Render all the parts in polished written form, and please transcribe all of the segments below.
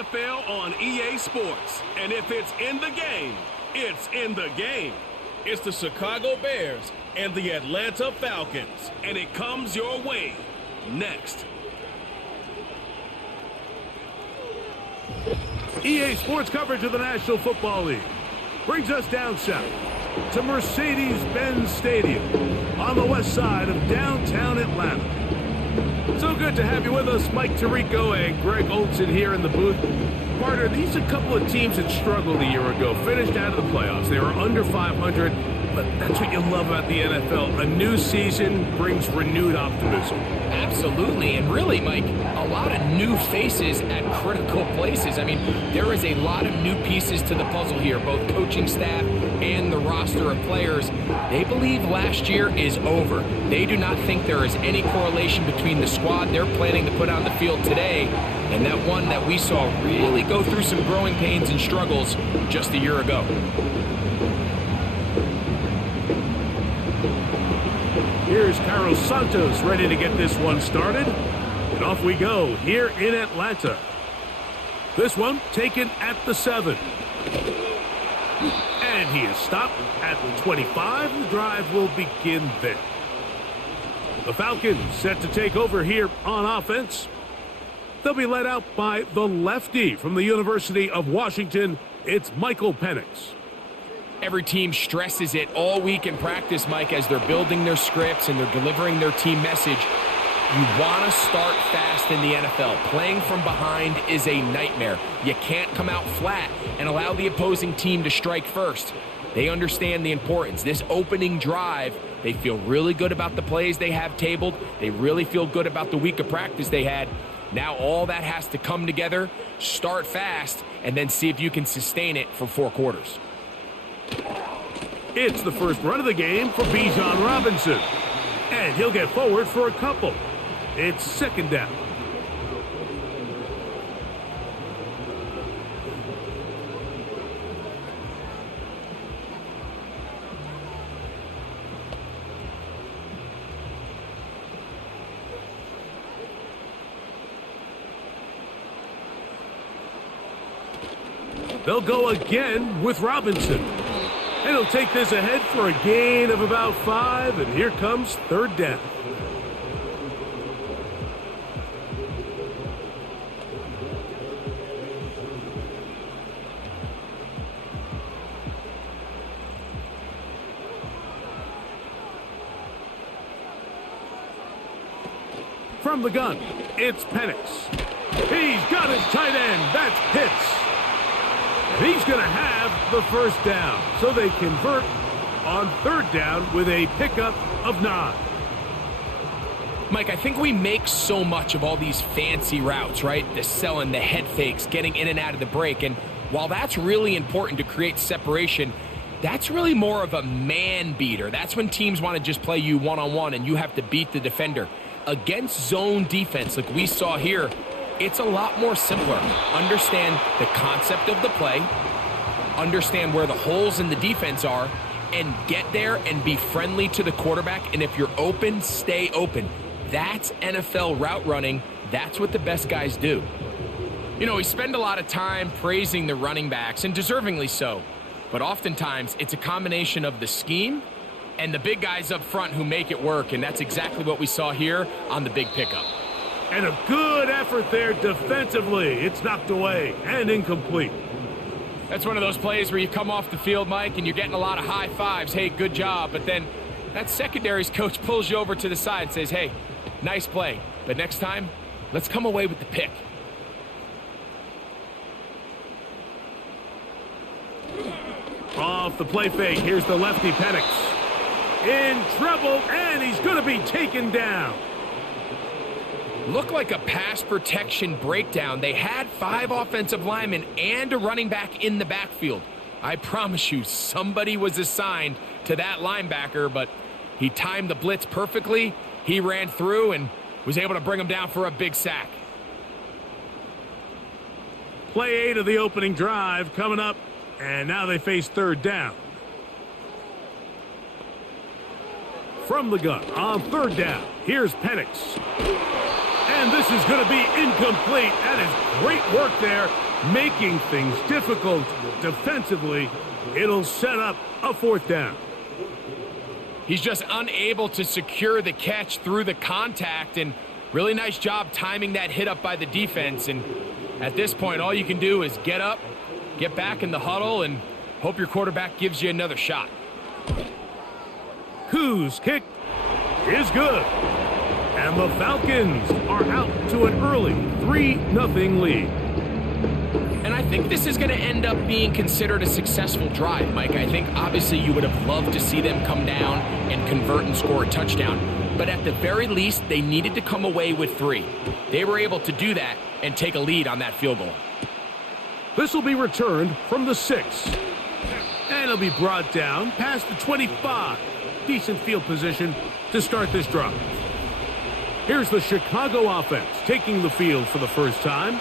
NFL on EA Sports. And if it's in the game, it's in the game. It's the Chicago Bears and the Atlanta Falcons. And it comes your way next. EA Sports coverage of the National Football League brings us down south to Mercedes-Benz Stadium on the west side of downtown Atlanta. So good to have you with us, Mike Tirico and Greg Olson here in the booth. Partner, these are a couple of teams that struggled a year ago, finished out of the playoffs. They were under 500, but that's what you love about the NFL. A new season brings renewed optimism. Absolutely, and really, Mike, a lot of new faces at critical places. I mean, there is a lot of new pieces to the puzzle here, both coaching staff and the roster of players. They believe last year is over. They do not think there is any correlation between the squad they're planning to put on the field today and that one that we saw really go through some growing pains and struggles just a year ago. Here's Carlos Santos ready to get this one started. And off we go here in Atlanta. This one taken at the 7. And he is stopped at the 25. The drive will begin there. The Falcons set to take over here on offense. They'll be led out by the lefty from the University of Washington. It's Mykel. Every team stresses it all week in practice, Mike, as they're building their scripts and they're delivering their team message. You want to start fast in the NFL. Playing from behind is a nightmare. You can't come out flat and allow the opposing team to strike first. They understand the importance. This opening drive, they feel really good about the plays they have tabled. They really feel good about the week of practice they had. Now all that has to come together, start fast, and then see if you can sustain it for 4 quarters. It's the first run of the game for Bijan Robinson. And he'll get forward for a couple. It's second down. They'll go again with Robinson. And he'll take this ahead for a gain of about 5, and here comes third down. From the gun, it's Penix. He's got his tight end. That's Pitts. He's going to have the first down, so they convert on third down with a pickup of 9. Mike, I think we make so much of all these fancy routes, right? The selling, the head fakes, getting in and out of the break. And while that's really important to create separation, that's really more of a man beater. That's when teams want to just play you one-on-one and you have to beat the defender. Against zone defense like we saw here, it's a lot more simpler. Understand the concept of the play, understand where the holes in the defense are, and get there and be friendly to the quarterback. And if you're open, stay open. That's NFL route running. That's what the best guys do. You know, we spend a lot of time praising the running backs, and deservingly so. But oftentimes, it's a combination of the scheme and the big guys up front who make it work. And that's exactly what we saw here on the big pickup. And a good effort there defensively. It's knocked away and incomplete. That's one of those plays where you come off the field, Mike, and you're getting a lot of high fives. Hey, good job. But then that secondary's coach pulls you over to the side and says, hey, nice play. But next time, let's come away with the pick. Off the play fake, here's the lefty Penix. In trouble, and he's going to be taken down. Looked like a pass protection breakdown. They had 5 offensive linemen and a running back in the backfield. I promise you, somebody was assigned to that linebacker, but he timed the blitz perfectly. He ran through and was able to bring him down for a big sack. Play 8 of the opening drive coming up, and now they face third down. From the gun on third down, here's Penix. And this is going to be incomplete. That is great work there making things difficult defensively. It'll set up a 4th down. He's just unable to secure the catch through the contact, and really nice job timing that hit up by the defense. And at this point, all you can do is get up, get back in the huddle, and hope your quarterback gives you another shot. Whose kick is good. And the Falcons are out to an early 3-0 lead. And I think this is going to end up being considered a successful drive, Mike. I think obviously you would have loved to see them come down and convert and score a touchdown. But at the very least, they needed to come away with 3. They were able to do that and take a lead on that field goal. This will be returned from the 6. And it'll be brought down past the 25. Decent field position to start this drive. Here's the Chicago offense taking the field for the first time.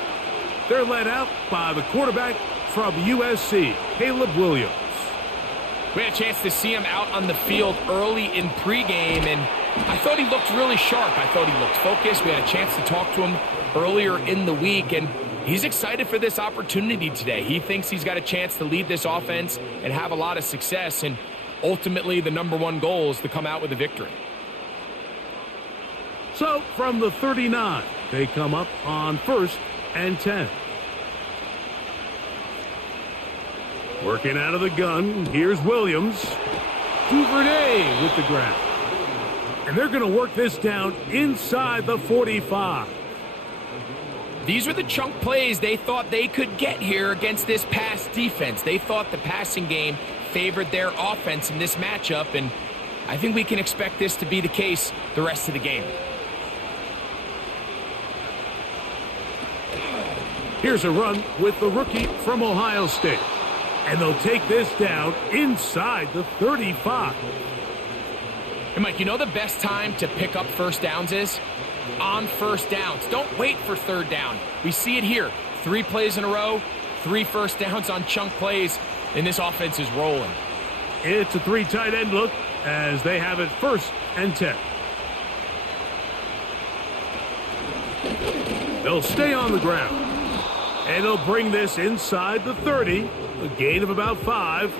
They're led out by the quarterback from USC, Caleb Williams. We had a chance to see him out on the field early in pregame, and I thought he looked really sharp. I thought he looked focused. We had a chance to talk to him earlier in the week, and he's excited for this opportunity today. He thinks he's got a chance to lead this offense and have a lot of success, and ultimately the #1 goal is to come out with a victory. So from the 39, they come up on 1st and 10. Working out of the gun, here's Williams. Duvernay with the grab. And they're going to work this down inside the 45. These were the chunk plays they thought they could get here against this pass defense. They thought the passing game favored their offense in this matchup, and I think we can expect this to be the case the rest of the game. Here's a run with the rookie from Ohio State. And they'll take this down inside the 35. And Mike, you know the best time to pick up first downs is? On first downs. Don't wait for 3rd down. We see it here. 3 plays in a row, 3 first downs on chunk plays, and this offense is rolling. It's a 3 tight end look as they have it 1st and 10. They'll stay on the ground. And they'll bring this inside the 30, a gain of about 5.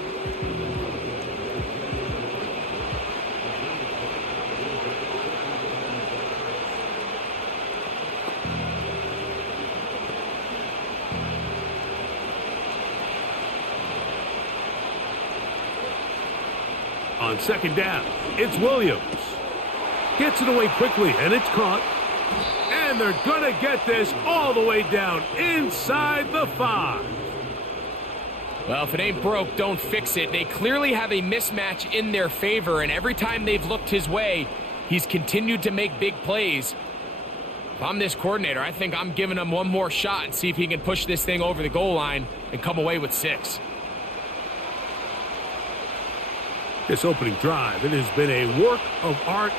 On 2nd down, it's Williams. Gets it away quickly, and it's caught. And they're going to get this all the way down inside the 5. Well, if it ain't broke, don't fix it. They clearly have a mismatch in their favor, and every time they've looked his way, he's continued to make big plays. If I'm this coordinator, I think I'm giving him one more shot and see if he can push this thing over the goal line and come away with 6. This opening drive, it has been a work of art.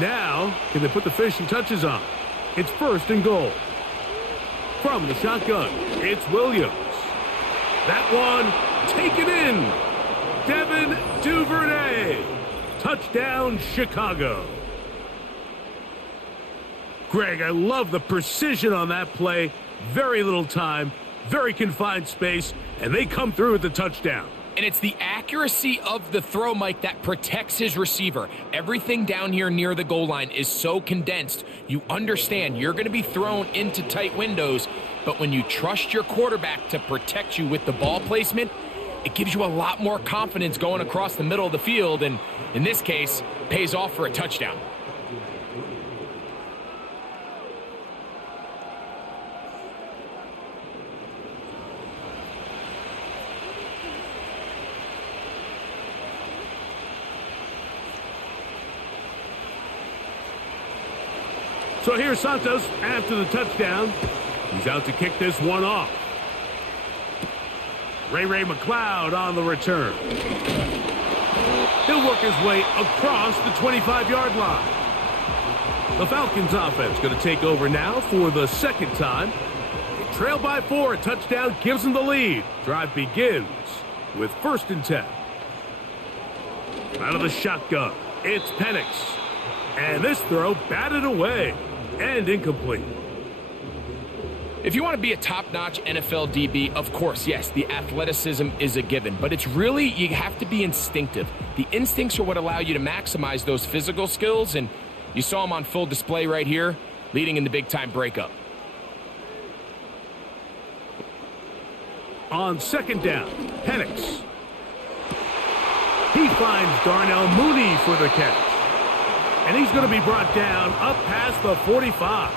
Now, can they put the finishing touches on? It's 1st and goal. From the shotgun, it's Williams. That one taken in. Devin Duvernay. Touchdown, Chicago. Greg, I love the precision on that play. Very little time, very confined space, and they come through with the touchdown. And it's the accuracy of the throw, Mike, that protects his receiver. Everything down here near the goal line is so condensed. You understand you're going to be thrown into tight windows, but when you trust your quarterback to protect you with the ball placement, it gives you a lot more confidence going across the middle of the field, and in this case, pays off for a touchdown. So here's Santos after the touchdown. He's out to kick this one off. Ray McLeod on the return. He'll work his way across the 25-yard line. The Falcons offense going to take over now for the 2nd time. They trail by 4. A touchdown gives them the lead. Drive begins with 1st and 10. Out of the shotgun, it's Penix. And this throw batted away and incomplete. If you want to be a top-notch NFL DB, of course, yes, the athleticism is a given. But it's really, you have to be instinctive. The instincts are what allow you to maximize those physical skills, and you saw them on full display right here, leading in the big-time breakup. On second down, Penix. He finds Darnell Mooney for the catch. And he's going to be brought down up past the 45.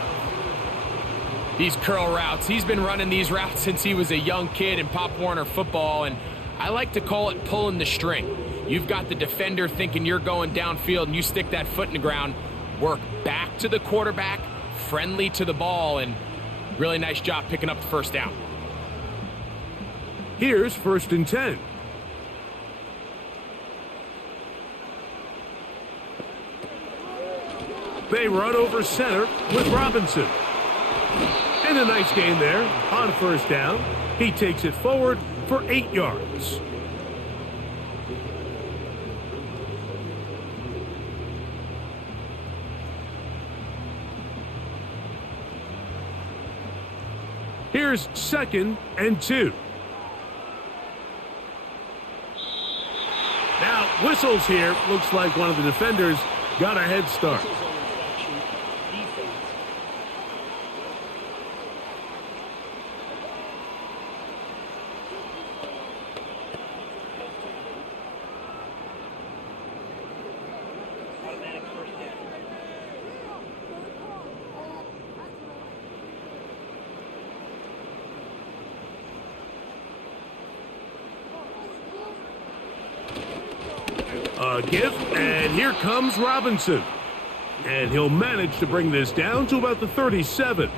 These curl routes, he's been running these routes since he was a young kid in Pop Warner football, and I like to call it pulling the string. You've got the defender thinking you're going downfield, and you stick that foot in the ground, work back to the quarterback, friendly to the ball, and really nice job picking up the first down. Here's 1st and 10. They run over center with Robinson. And a nice gain there on 1st down. He takes it forward for 8 yards. Here's 2nd and 2. Now, whistles here. Looks like one of the defenders got a head start. Give, and here comes Robinson. And he'll manage to bring this down to about the 37.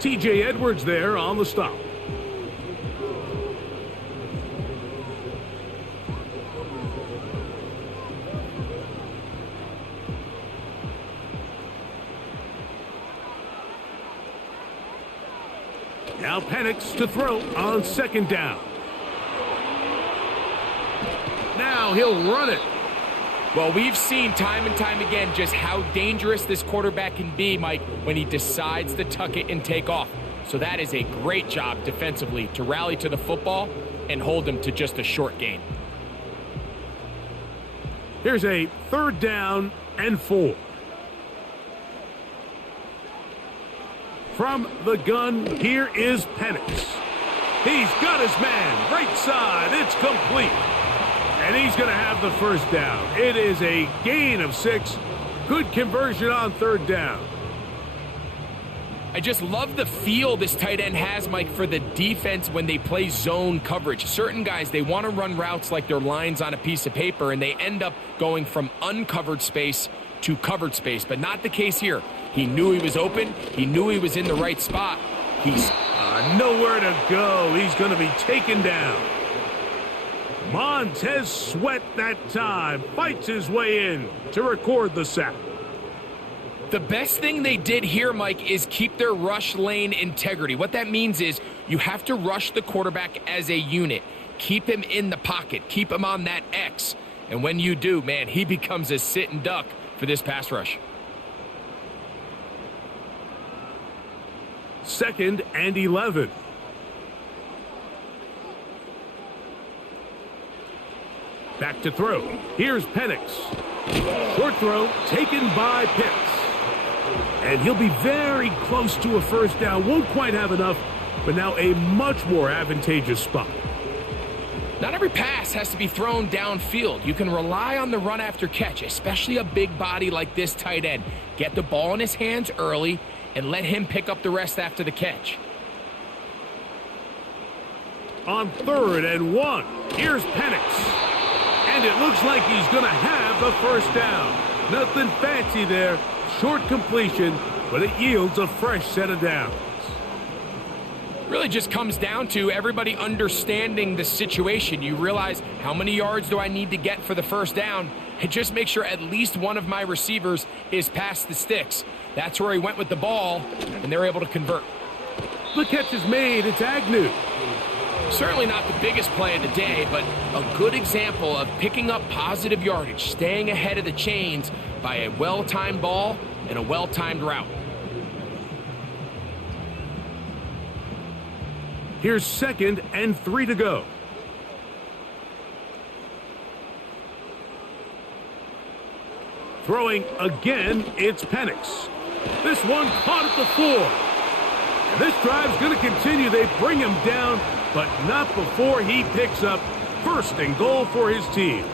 T.J. Edwards there on the stop. Now Penix to throw on 2nd down. Now he'll run it. Well, we've seen time and time again just how dangerous this quarterback can be, Mike, when he decides to tuck it and take off. So that is a great job defensively to rally to the football and hold him to just a short gain. Here's a 3rd down and 4. From the gun, here is Penix. He's got his man, right side, it's complete. And he's going to have the 1st down. It is a gain of 6. Good conversion on 3rd down. I just love the feel this tight end has, Mike, for the defense when they play zone coverage. Certain guys, they want to run routes like they're lines on a piece of paper, and they end up going from uncovered space to covered space. But not the case here. He knew he was open. He knew he was in the right spot. He's nowhere to go. He's going to be taken down. Montez Sweat that time fights his way in to record the sack. The best thing they did here, Mike, is keep their rush lane integrity. What that means is you have to rush the quarterback as a unit. Keep him in the pocket. Keep him on that X. And when you do, man, he becomes a sitting duck for this pass rush. 2nd and 11. Back to throw. Here's Penix. Short throw taken by Pitts. And he'll be very close to a 1st down. Won't quite have enough, but now a much more advantageous spot. Not every pass has to be thrown downfield. You can rely on the run after catch, especially a big body like this tight end. Get the ball in his hands early and let him pick up the rest after the catch. On 3rd and 1, here's Penix. And it looks like he's going to have the 1st down. Nothing fancy there. Short completion, but it yields a fresh set of downs. Really just comes down to everybody understanding the situation. You realize, how many yards do I need to get for the 1st down? And just make sure at least one of my receivers is past the sticks. That's where he went with the ball, and they're able to convert. The catch is made. It's Agnew. Certainly not the biggest play of the day, but a good example of picking up positive yardage, staying ahead of the chains by a well-timed ball and a well-timed route. Here's 2nd and 3 to go. Throwing again, it's Penix. This one caught at the 4. And this drive's going to continue. They bring him down, but not before he picks up 1st and goal for his team.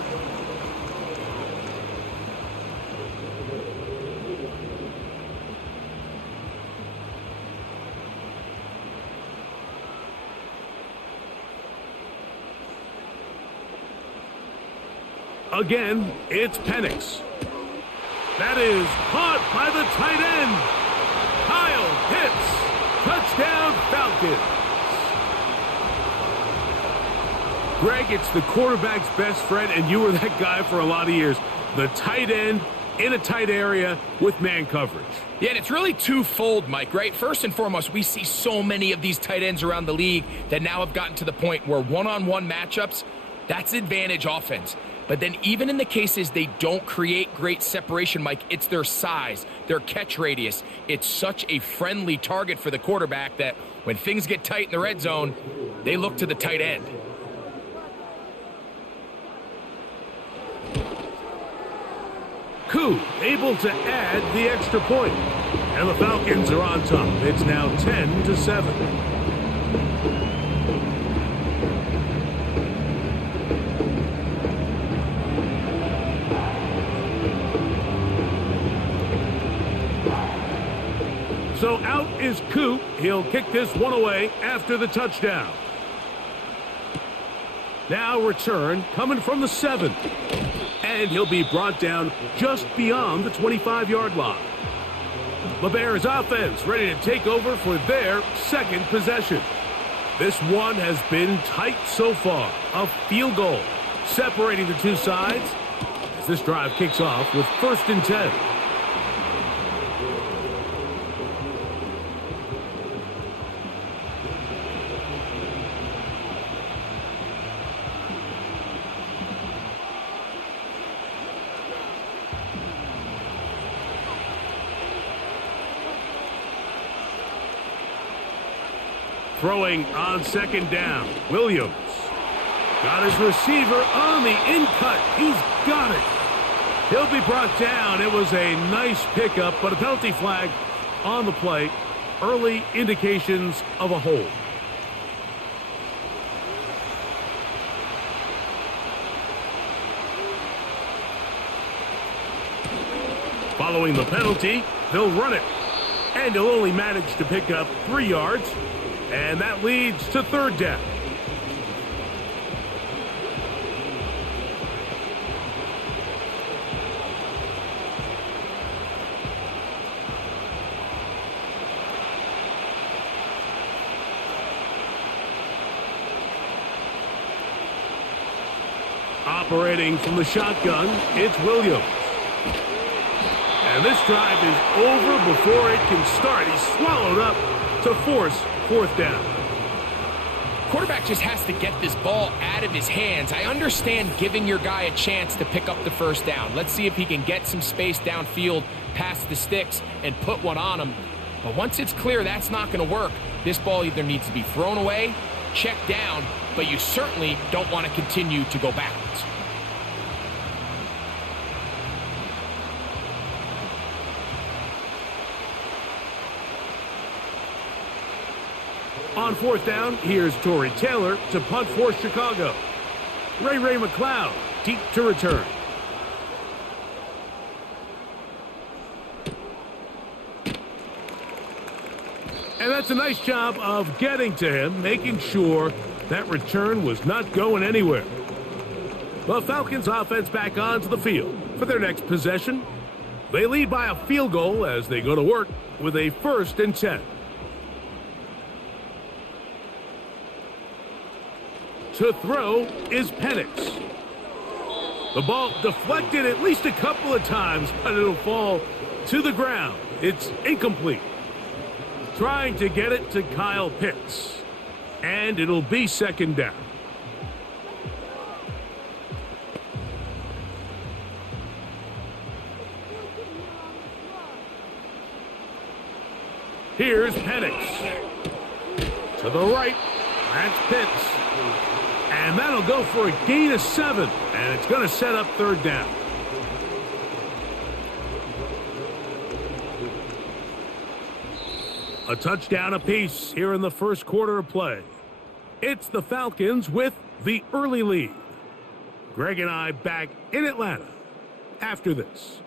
Again, it's Penix. That is caught by the tight end. Kyle Pitts. Touchdown, Falcons. Greg, it's the quarterback's best friend, and you were that guy for a lot of years. The tight end in a tight area with man coverage. Yeah, and it's really twofold, Mike, right? First and foremost, we see so many of these tight ends around the league that now have gotten to the point where one-on-one matchups, that's advantage offense. But then even in the cases they don't create great separation, Mike, it's their size, their catch radius. It's such a friendly target for the quarterback that when things get tight in the red zone, they look to the tight end. Koo able to add the extra point. And the Falcons are on top. It's now 10-7. So out is Koo. He'll kick this one away after the touchdown. Now return coming from the 7. And he'll be brought down just beyond the 25-yard line. The Bears offense ready to take over for their 2nd possession. This one has been tight so far. A field goal separating the two sides as this drive kicks off with 1st and 10. Throwing on 2nd down, Williams. Got his receiver on the in-cut. He's got it. He'll be brought down. It was a nice pickup, but a penalty flag on the play. Early indications of a hold. Following the penalty, they'll run it. And he'll only manage to pick up 3 yards. And that leads to 3rd down. Operating from the shotgun, it's Williams. And this drive is over before it can start. He's swallowed up to force 4th down. Quarterback just has to get this ball out of his hands. I understand giving your guy a chance to pick up the 1st down. Let's see if he can get some space downfield past the sticks and put one on him. But once it's clear that's not going to work, this ball either needs to be thrown away, checked down, but you certainly don't want to continue to go backwards. On 4th down, here's Torrey Taylor to punt for Chicago. Ray McLeod deep to return. And that's a nice job of getting to him, making sure that return was not going anywhere. The Falcons offense back onto the field for their next possession. They lead by a field goal as they go to work with a 1st and 10. To throw is Penix. The ball deflected at least a couple of times, but it'll fall to the ground. It's incomplete. Trying to get it to Kyle Pitts. And it'll be 2nd down. Here's Penix. To the right. That's Pitts. And that'll go for a gain of 7. And it's going to set up third down. A touchdown apiece here in the first quarter of play. It's the Falcons with the early lead. Greg and I back in Atlanta after this.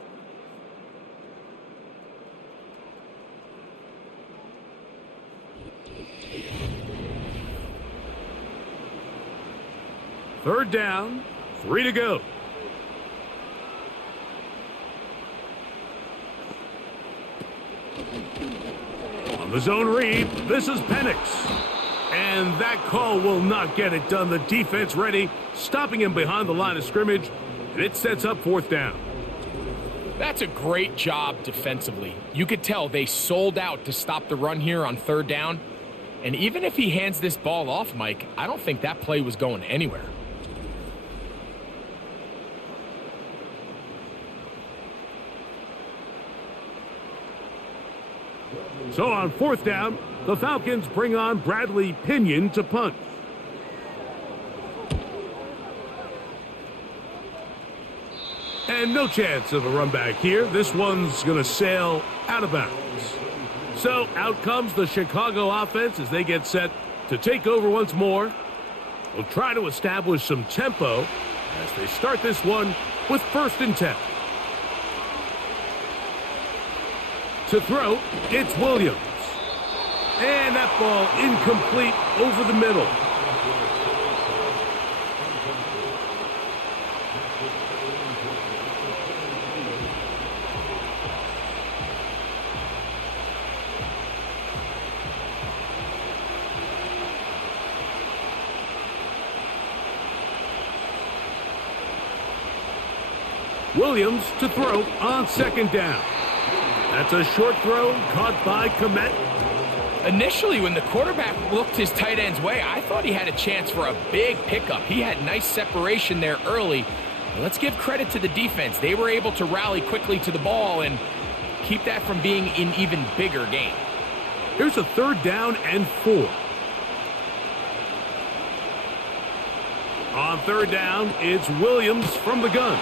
Third down, 3 to go. On the zone read, this is Penix. And that call will not get it done. The defense ready, stopping him behind the line of scrimmage, and it sets up fourth down. That's a great job defensively. You could tell they sold out to stop the run here on third down. And even if he hands this ball off, Mike, I don't think that play was going anywhere. So on fourth down, the Falcons bring on Bradley Pinion to punt. And no chance of a run back here. This one's going to sail out of bounds. So out comes the Chicago offense as they get set to take over once more. They'll try to establish some tempo as they start this one with 1st and 10. To throw, it's Williams. And that ball incomplete over the middle. Williams to throw on 2nd down. That's a short throw caught by Komet. Initially, when the quarterback looked his tight end's way, I thought he had a chance for a big pickup. He had nice separation there early. Let's give credit to the defense. They were able to rally quickly to the ball and keep that from being an even bigger game. Here's a 3rd down and 4. On 3rd down, it's Williams from the gun.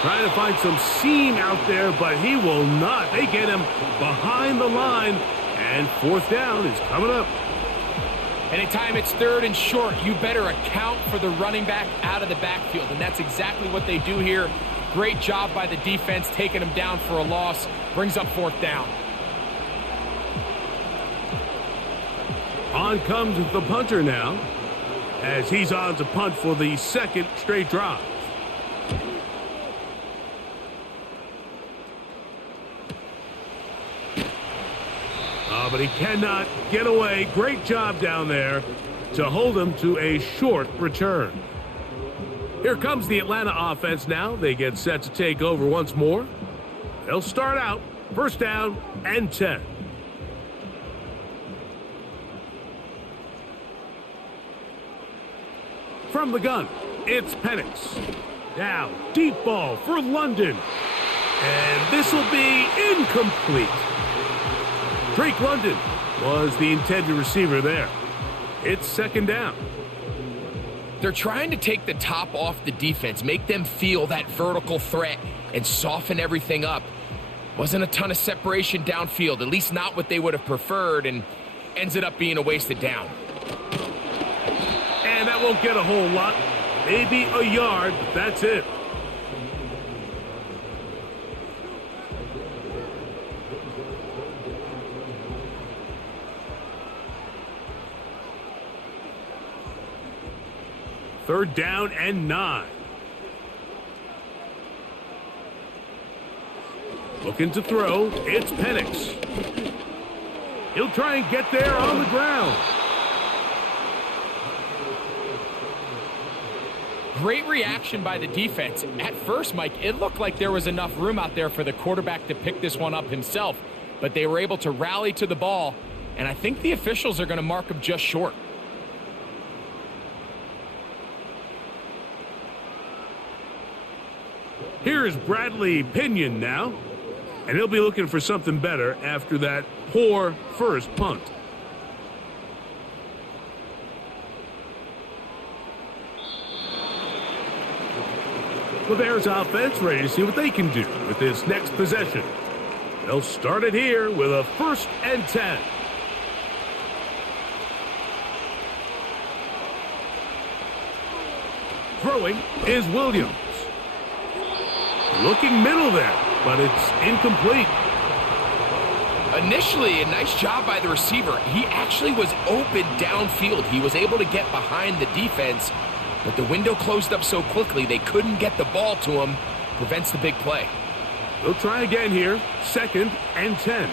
Trying to find some seam out there, but he will not. They get him behind the line, and 4th down is coming up. Anytime it's 3rd and short, you better account for the running back out of the backfield, and that's exactly what they do here. Great job by the defense, taking him down for a loss. Brings up 4th down. On comes the punter now, as he's on to punt for the 2nd straight drive. But he cannot get away. Great job down there to hold him to a short return. Here comes the Atlanta offense now. They get set to take over once more. They'll start out 1st down and 10. From the gun, it's Penix. Now, deep ball for London. And this will be incomplete. Drake London was the intended receiver there. It's 2nd down. They're trying to take the top off the defense, make them feel that vertical threat, and soften everything up. Wasn't a ton of separation downfield, at least not what they would have preferred, and ends it up being a wasted down. And that won't get a whole lot. Maybe a yard, but that's it. Third down and 9. Looking to throw, it's Penix. He'll try and get there on the ground. Great reaction by the defense. At first, Mike, it looked like there was enough room out there for the quarterback to pick this one up himself, but they were able to rally to the ball, and I think the officials are going to mark him just short. Here's Bradley Pinion now, and he'll be looking for something better after that poor first punt. The Bears offense ready to see what they can do with this next possession. They'll start it here with a 1st and 10. Throwing is Williams. Looking middle there, but it's incomplete. Initially, a nice job by the receiver. He actually was open downfield. He was able to get behind the defense, but the window closed up so quickly they couldn't get the ball to him. Prevents the big play. They'll try again here. 2nd and 10.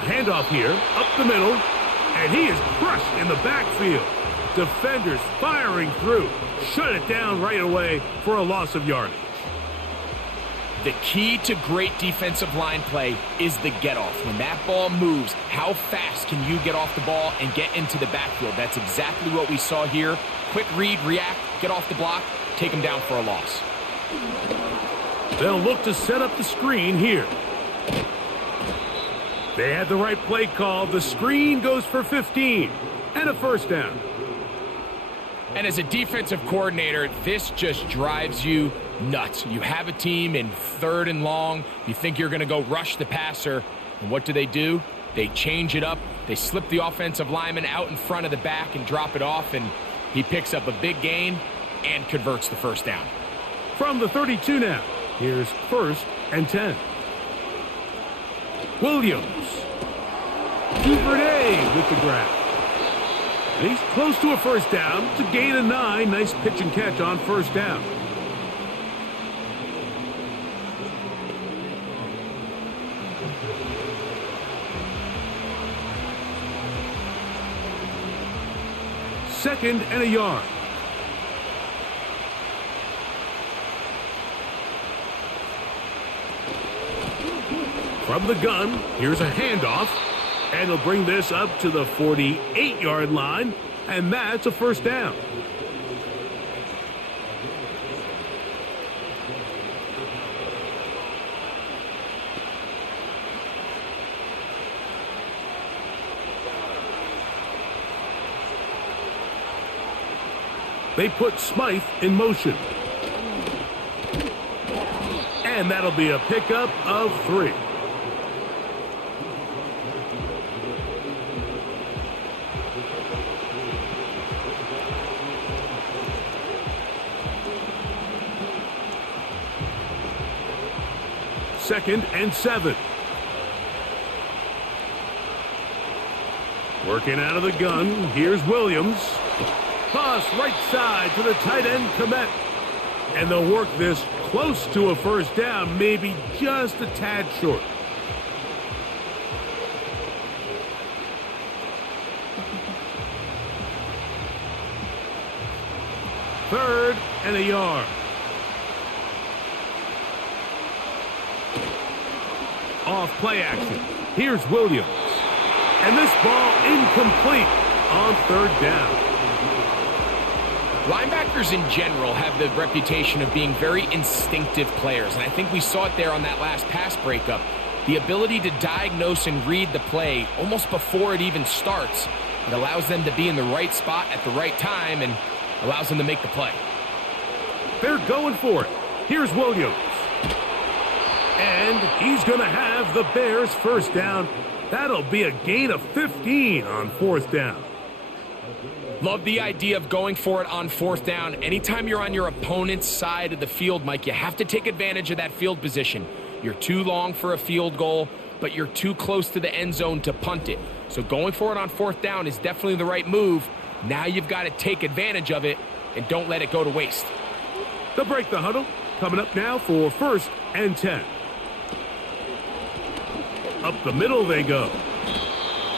Handoff here, up the middle, and he is crushed in the backfield. Defenders firing through. Shut it down right away for a loss of yardage. The key to great defensive line play is the get-off. When that ball moves, how fast can you get off the ball and get into the backfield? That's exactly what we saw here. Quick read, react, get off the block, take him down for a loss. They'll look to set up the screen here. They had the right play call. The screen goes for 15 and a 1st down. And as a defensive coordinator, this just drives you nuts. You have a team in 3rd and long. You think you're going to go rush the passer. And what do? They change it up. They slip the offensive lineman out in front of the back and drop it off. And he picks up a big gain and converts the 1st down. From the 32 now, here's 1st and 10. Williams. Duvernay with the grab. And he's close to a 1st down. It's a gain of 9. Nice pitch and catch on 1st down. Second and a yard. From the gun, here's a handoff. And he'll bring this up to the 48-yard line. And that's a 1st down. They put Smythe in motion. And that'll be a pickup of 3. Second and 7. Working out of the gun, here's Williams. Toss right side to the tight end, Komet. And they'll work this close to a 1st down, maybe just a tad short. Third and a yard. Off play action. Here's Williams. And this ball incomplete on 3rd down. Linebackers in general have the reputation of being very instinctive players, and I think we saw it there on that last pass breakup. The ability to diagnose and read the play almost before it even starts. It allows them to be in the right spot at the right time and allows them to make the play. They're going for it. Here's Williams. And he's going to have the Bears' 1st down. That'll be a gain of 15 on 4th down. Love the idea of going for it on 4th down. Anytime you're on your opponent's side of the field, Mike, you have to take advantage of that field position. You're too long for a field goal, but you're too close to the end zone to punt it. So going for it on 4th down is definitely the right move. Now you've got to take advantage of it and don't let it go to waste. They'll break the huddle. Coming up now for 1st and 10. Up the middle they go.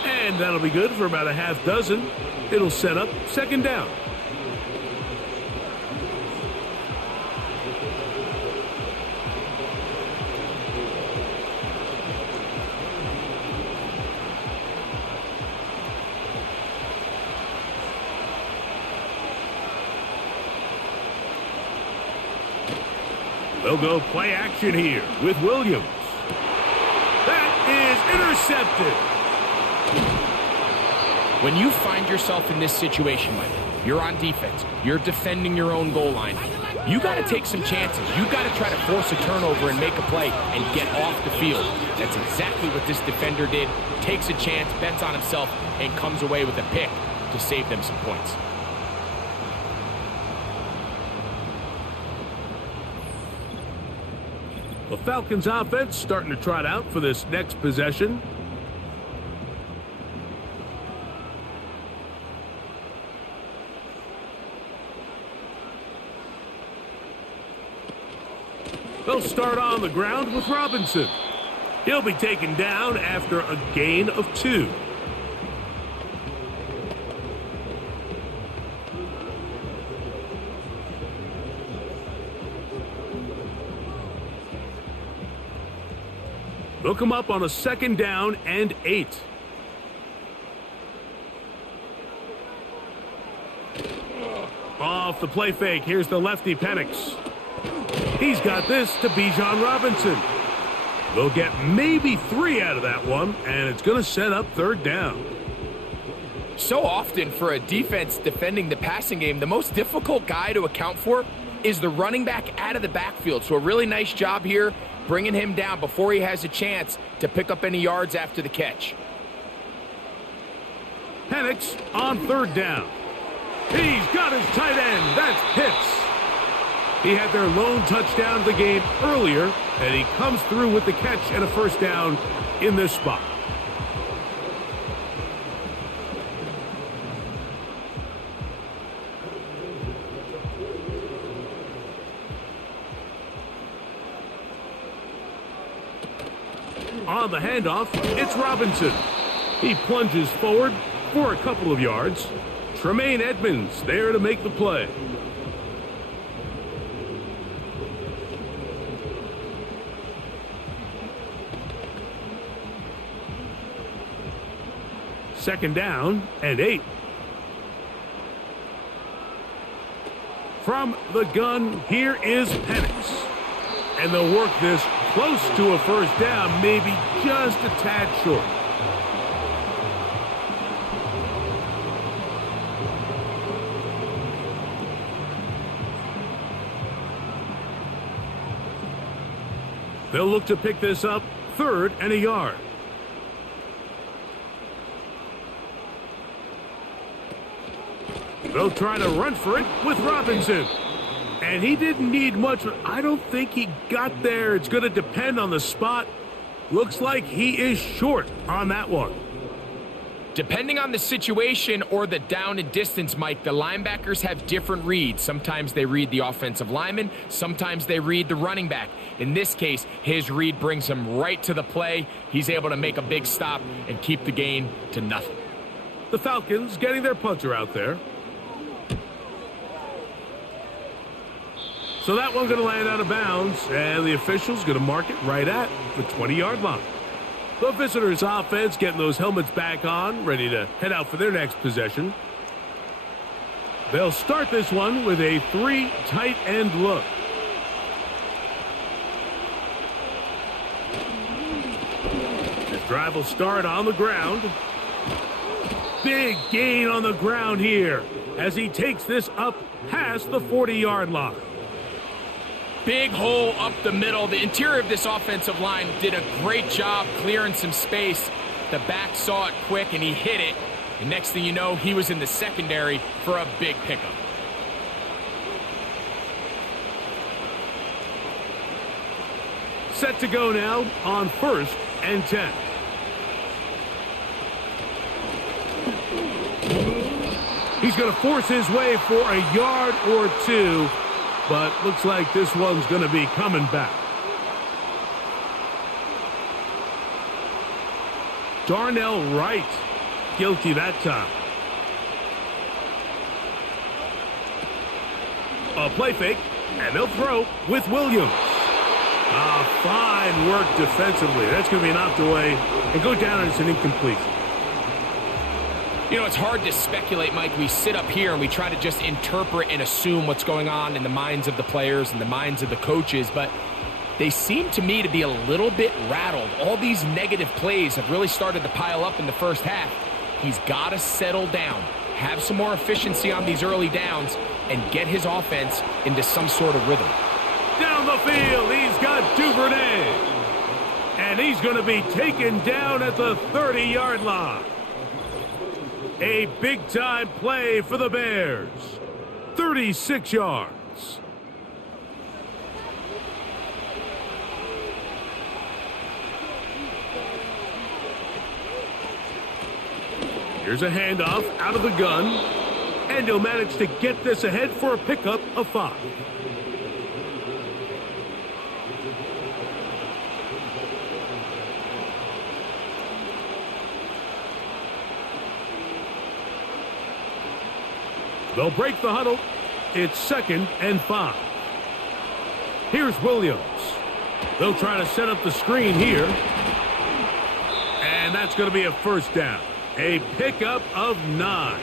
And that'll be good for about a half dozen. It'll set up 2nd down. They'll go play action here with Williams. That is intercepted. When you find yourself in this situation, Mike, you're on defense, you're defending your own goal line, you got to take some chances. You got to try to force a turnover and make a play and get off the field. That's exactly what this defender did. Takes a chance, bets on himself, and comes away with a pick to save them some points. The Falcons offense starting to trot out for this next possession. They'll start on the ground with Robinson. He'll be taken down after a gain of 2. They'll come up on a 2nd down and 8. Off the play fake, here's the lefty Penix. He's got this to Bijan Robinson. They'll get maybe 3 out of that one, and it's going to set up 3rd down. So often for a defense defending the passing game, the most difficult guy to account for is the running back out of the backfield. So a really nice job here, bringing him down before he has a chance to pick up any yards after the catch. Penix on 3rd down. He's got his tight end. That's Pitts. He had their lone touchdown of the game earlier, and he comes through with the catch and a 1st down in this spot. On the handoff, it's Robinson. He plunges forward for a couple of yards. Tremaine Edmonds there to make the play. Second down and 8. From the gun, here is Penix. And they'll work this close to a 1st down, maybe just a tad short. They'll look to pick this up 3rd and a yard. They'll try to run for it with Robinson. And he didn't need much. I don't think he got there. It's going to depend on the spot. Looks like he is short on that one. Depending on the situation or the down and distance, Mike, the linebackers have different reads. Sometimes they read the offensive lineman. Sometimes they read the running back. In this case, his read brings him right to the play. He's able to make a big stop and keep the gain to nothing. The Falcons getting their punter out there. So that one's going to land out of bounds, and the official's going to mark it right at the 20-yard line. The visitors' offense getting those helmets back on, ready to head out for their next possession. They'll start this one with a 3 tight end look. This drive will start on the ground. Big gain on the ground here as he takes this up past the 40-yard line. Big hole up the middle. The interior of this offensive line did a great job clearing some space. The back saw it quick, and he hit it. And next thing you know, he was in the secondary for a big pickup. Set to go now on 1st and 10. He's going to force his way for a yard or 2. But looks like this one's going to be coming back. Darnell Wright, guilty that time. A play fake, and they'll throw with Williams. Fine work defensively. That's going to be knocked away and go down, and it's an incompletion. You know, it's hard to speculate, Mike. We sit up here and we try to just interpret and assume what's going on in the minds of the players and the minds of the coaches, but they seem to me to be a little bit rattled. All these negative plays have really started to pile up in the first half. He's got to settle down, have some more efficiency on these early downs, and get his offense into some sort of rhythm. Down the field, he's got Duvernay. And he's going to be taken down at the 30-yard line. A big-time play for the Bears. 36 yards. Here's a handoff out of the gun. And he'll manage to get this ahead for a pickup of 5. They'll break the huddle. It's 2nd and 5. Here's Williams. They'll try to set up the screen here. And that's going to be a first down. A pickup of 9.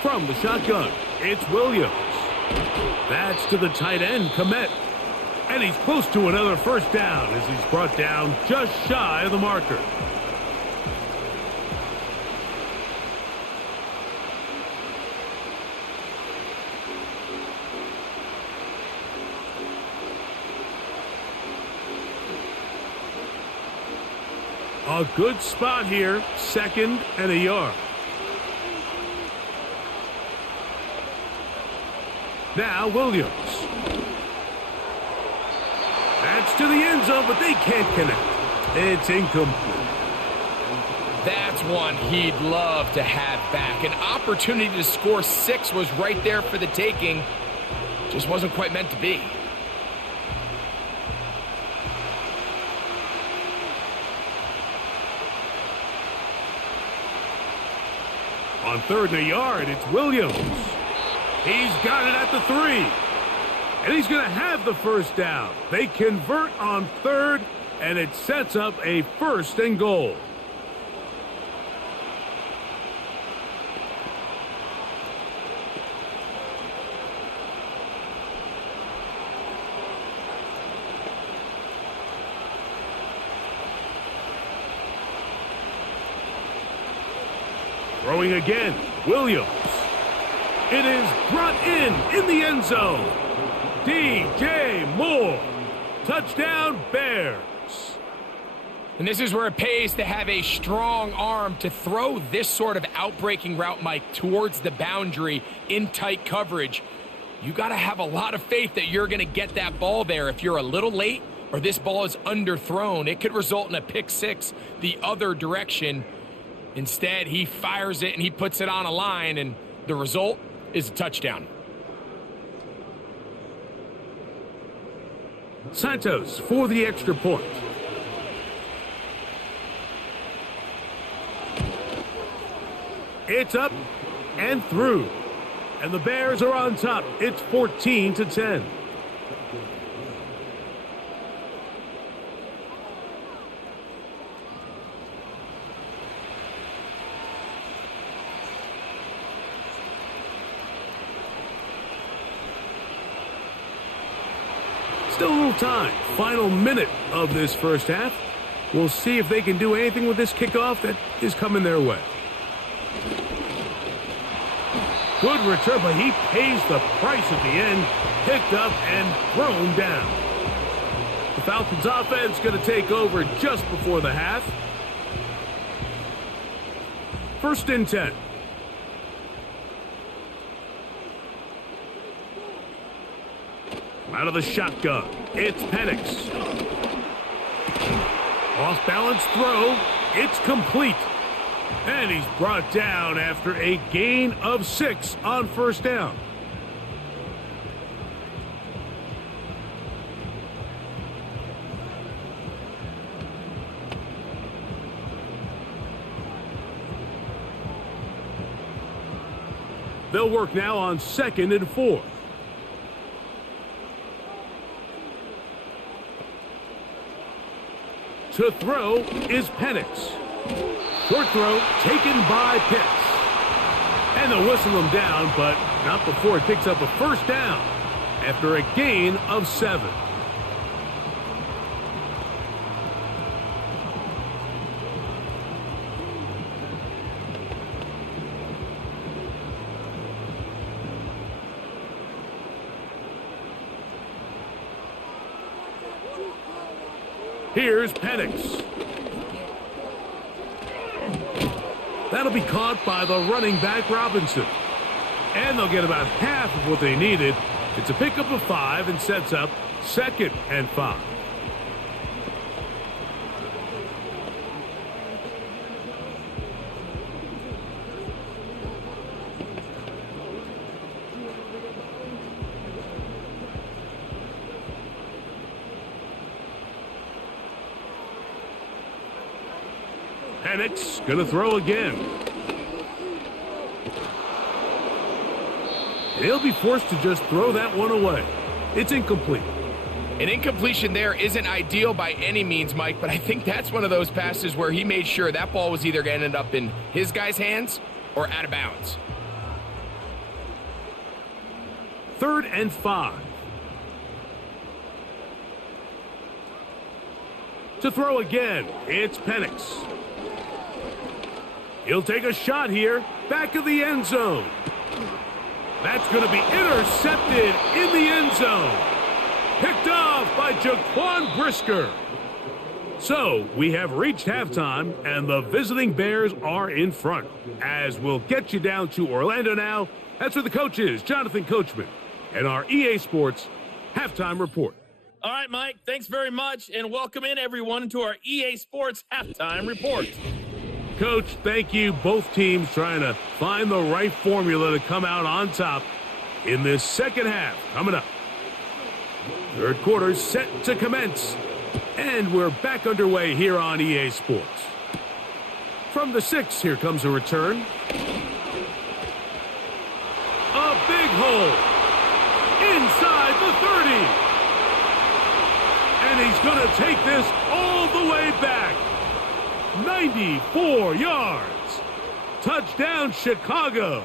From the shotgun, it's Williams. That's to the tight end, Komet. And he's close to another first down as he's brought down just shy of the marker. A good spot here, 2nd and a yard. Now Williams. That's to the end zone, but they can't connect. It's incomplete. That's one he'd love to have back. An opportunity to score 6 was right there for the taking. Just wasn't quite meant to be. On 3rd and a yard, it's Williams. He's got it at the 3. And he's going to have the first down. They convert on 3rd, and it sets up a 1st and goal. Throwing again, Williams. It is brought in the end zone. DJ Moore. Touchdown, Bears. And this is where it pays to have a strong arm to throw this sort of outbreaking route, Mike, towards the boundary in tight coverage. You got to have a lot of faith that you're going to get that ball there. If you're a little late or this ball is underthrown, it could result in a pick 6 the other direction. Instead, he fires it and he puts it on a line, and the result is a touchdown. Santos for the extra point. It's up and through. And the Bears are on top. It's 14-10. Still a little time. Final minute of this first half. We'll see if they can do anything with this kickoff that is coming their way. Good return, but he pays the price at the end. Picked up and thrown down. The Falcons offense going to take over just before the half. 1st and 10. Out of the shotgun, it's Penix. Off-balance throw, it's complete. And he's brought down after a gain of 6 on 1st down. They'll work now on 2nd and 4. To throw is Penix. Short throw taken by Pitts. And they'll whistle him down, but not before he picks up a first down after a gain of 7. Here's Penix. That'll be caught by the running back Robinson. And they'll get about half of what they needed. It's a pickup of 5 and sets up 2nd and 5. Penix gonna throw again. He'll be forced to just throw that one away. It's incomplete. An incompletion there isn't ideal by any means, Mike, but I think that's one of those passes where he made sure that ball was either going to end up in his guy's hands or out of bounds. 3rd and 5. To throw again, it's Penix. He'll take a shot here, back of the end zone. That's going to be intercepted in the end zone. Picked off by Jaquan Brisker. So, we have reached halftime, and the visiting Bears are in front. As we'll get you down to Orlando now, that's where the coach is, Jonathan Coachman, and our EA Sports Halftime Report. All right, Mike, thanks very much, and welcome in, everyone, to our EA Sports Halftime Report. Coach, thank you. Both teams trying to find the right formula to come out on top in this second half coming up. Third quarter set to commence, and we're back underway here on EA Sports. From the 6, here comes a return. A big hole inside the 30. And he's going to take this all the way back. 94 yards. Touchdown, Chicago.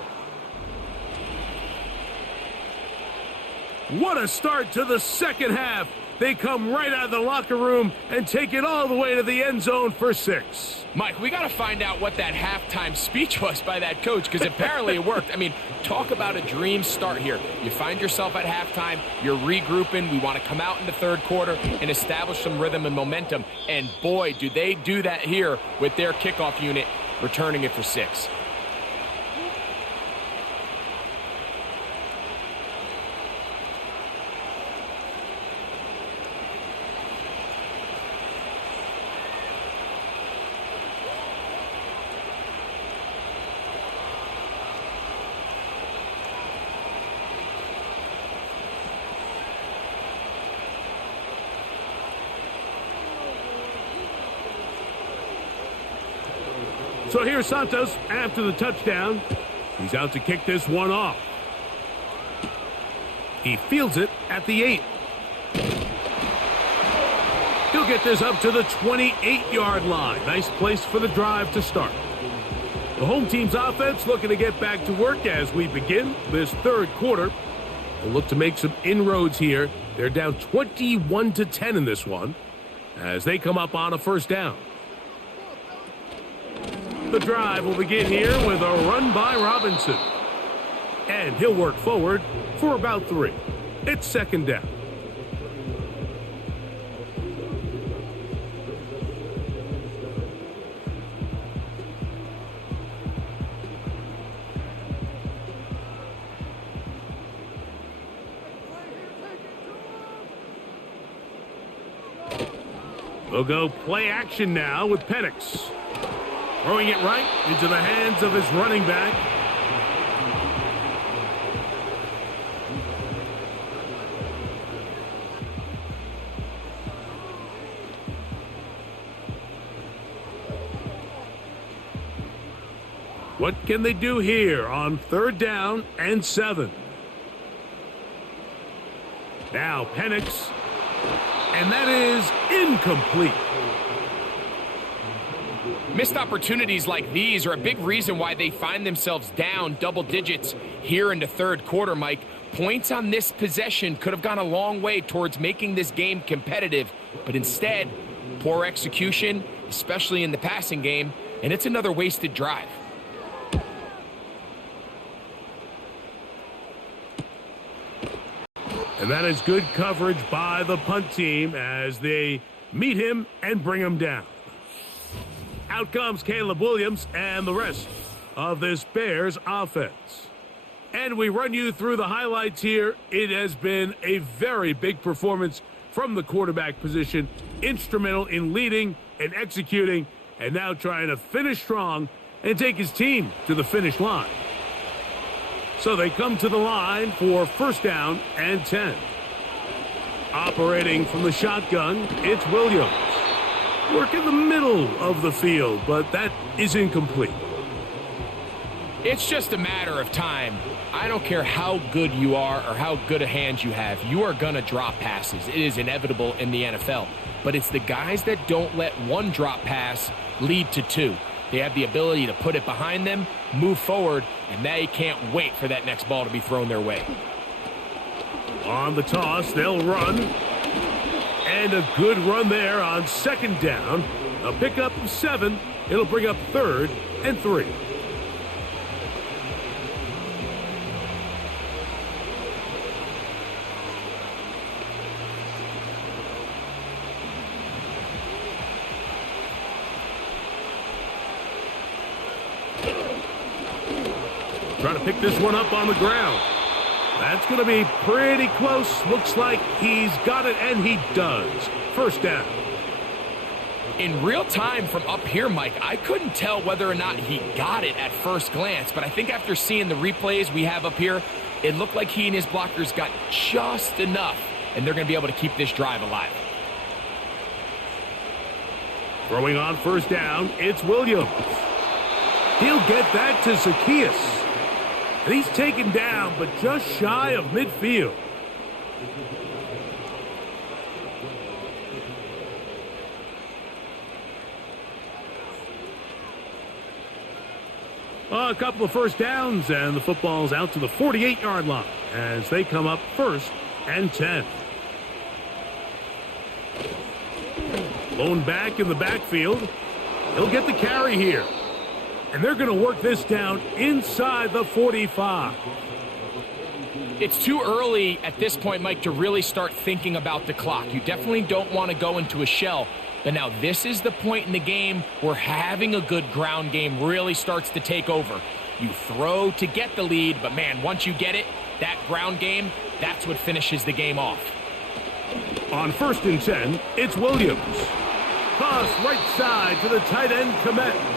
What a start to the second half. They come right out of the locker room and take it all the way to the end zone for 6. Mike, we got to find out what that halftime speech was by that coach, because apparently it worked. I mean, talk about a dream start here. You find yourself at halftime, you're regrouping, we want to come out in the third quarter and establish some rhythm and momentum. And boy, do they do that here with their kickoff unit, returning it for 6. So here's Santos after the touchdown. He's out to kick this one off. He fields it at the 8. He'll get this up to the 28-yard line. Nice place for the drive to start. The home team's offense looking to get back to work as we begin this third quarter. They'll look to make some inroads here. They're down 21-10 in this one as they come up on a first down. The drive will begin here with a run by Robinson. And he'll work forward for about 3. It's second down. We'll go play action now with Penix. Throwing it right into the hands of his running back. What can they do here on third down and 7? Now Penix, and that is incomplete. Missed opportunities like these are a big reason why they find themselves down double digits here in the third quarter, Mike. Points on this possession could have gone a long way towards making this game competitive, but instead, poor execution, especially in the passing game, and it's another wasted drive. And that is good coverage by the punt team as they meet him and bring him down. Out comes Caleb Williams and the rest of this Bears offense. And we run you through the highlights here. It has been a very big performance from the quarterback position. Instrumental in leading and executing, and now trying to finish strong and take his team to the finish line. So they come to the line for first down and 10. Operating from the shotgun, it's Williams. Work in the middle of the field, but that is incomplete. It's just a matter of time. I don't care how good you are or how good a hand you have. You are going to drop passes. It is inevitable in the NFL. But it's the guys that don't let one drop pass lead to two. They have the ability to put it behind them, move forward, and they can't wait for that next ball to be thrown their way. On the toss, they'll run. And a good run there on second down. A pickup of 7. It'll bring up 3rd and 3. Trying to pick this one up on the ground. That's going to be pretty close. Looks like he's got it, and he does. First down. In real time from up here, Mike, I couldn't tell whether or not he got it at first glance, but I think after seeing the replays we have up here, it looked like he and his blockers got just enough, and they're going to be able to keep this drive alive. Throwing on first down, it's Williams. He'll get that to Zacchaeus. And he's taken down, but just shy of midfield. A couple of first downs, and the football's out to the 48-yard line as they come up first and 10. Lone back in the backfield. He'll get the carry here. And they're going to work this down inside the 45. It's too early at this point, Mike, to really start thinking about the clock. You definitely don't want to go into a shell. But now this is the point in the game where having a good ground game really starts to take over. You throw to get the lead, but man, once you get it, that ground game, that's what finishes the game off. On first and 10, it's Williams. Toss right side to the tight end, Komet.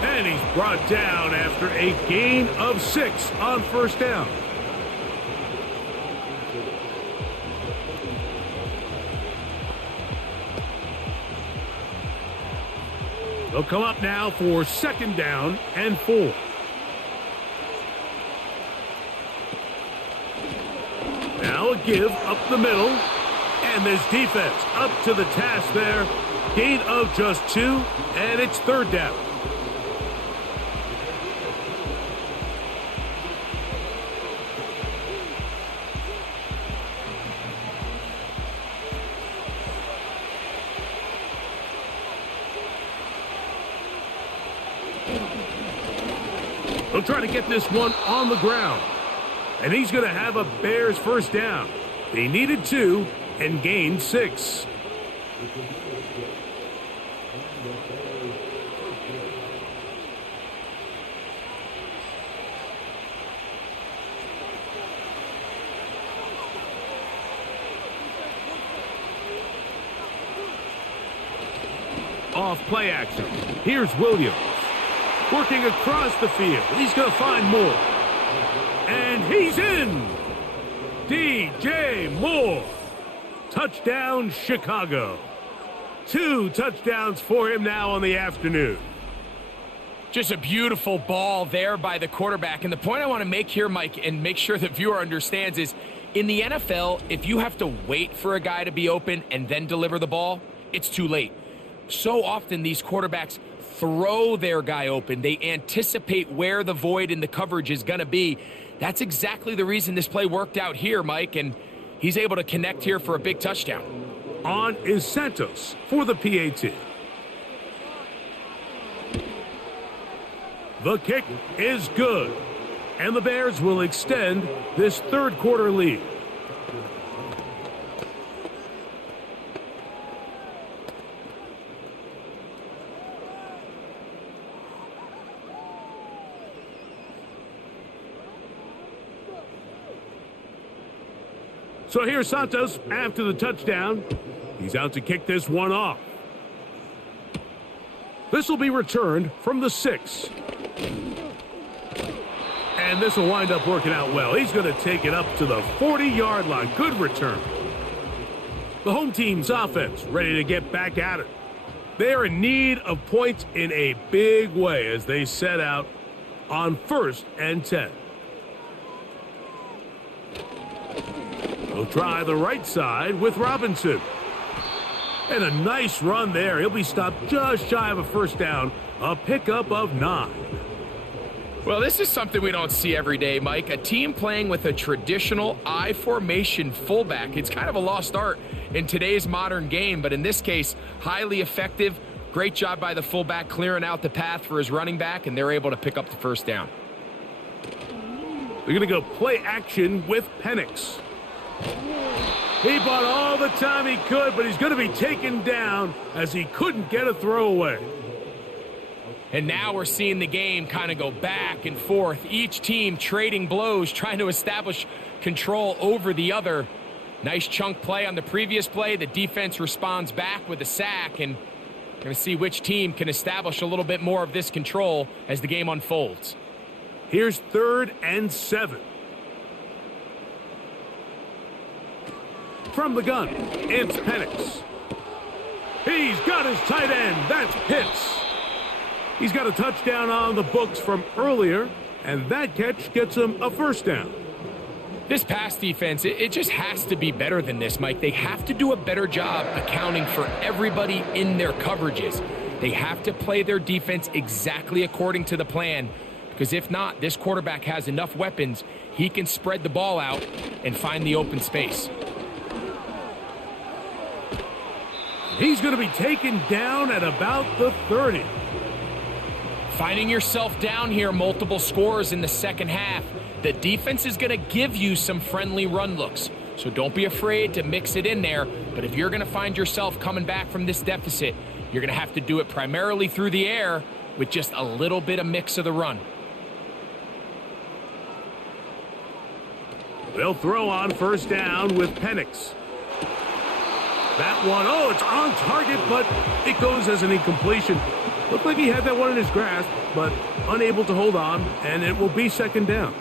And he's brought down after a gain of 6 on first down. They'll come up now for second down and 4. Now a give up the middle. And this defense up to the task there. Gain of just 2, and it's third down. They'll try to get this one on the ground. And he's going to have a Bears first down. They needed 2 and gained 6. Off play action. Here's Williams. Working across the field. He's going to find Moore. And he's in. DJ Moore. Touchdown, Chicago. 2 touchdowns for him now on the afternoon. Just a beautiful ball there by the quarterback. And the point I want to make here, Mike, and make sure the viewer understands is, in the NFL, if you have to wait for a guy to be open and then deliver the ball, it's too late. So often these quarterbacks throw their guy open. They anticipate where the void in the coverage is going to be. That's exactly the reason this play worked out here, Mike, and he's able to connect here for a big touchdown. On is Santos for the PAT. The kick is good, and the Bears will extend this third quarter lead. So here's Santos after the touchdown. He's out to kick this one off. This will be returned from the 6. And this will wind up working out well. He's going to take it up to the 40-yard line. Good return. The home team's offense ready to get back at it. They are in need of points in a big way as they set out on 1st and 10. He'll try the right side with Robinson. And a nice run there. He'll be stopped just shy of a first down. A pickup of 9. Well, this is something we don't see every day, Mike. A team playing with a traditional I formation fullback. It's kind of a lost art in today's modern game, but in this case, highly effective. Great job by the fullback clearing out the path for his running back, and they're able to pick up the first down. They're going to go play action with Penix. He bought all the time he could, but he's going to be taken down as he couldn't get a throwaway. And now we're seeing the game kind of go back and forth. Each team trading blows, trying to establish control over the other. Nice chunk play on the previous play. The defense responds back with a sack, and we're going to see which team can establish a little bit more of this control as the game unfolds. Here's 3rd and 7. From the gun, it's Penix. He's got his tight end. That's Pitts. He's got a touchdown on the books from earlier, and that catch gets him a first down. This pass defense, it just has to be better than this, Mike. They have to do a better job accounting for everybody in their coverages. They have to play their defense exactly according to the plan, because if not, this quarterback has enough weapons, he can spread the ball out and find the open space. He's going to be taken down at about the 30. Finding yourself down here, multiple scores in the second half. The defense is going to give you some friendly run looks, so don't be afraid to mix it in there. But if you're going to find yourself coming back from this deficit, you're going to have to do it primarily through the air with just a little bit of mix of the run. They'll throw on first down with Penix. That one, it's on target, but it goes as an incompletion. Looked like he had that one in his grasp, but unable to hold on, and it will be second down.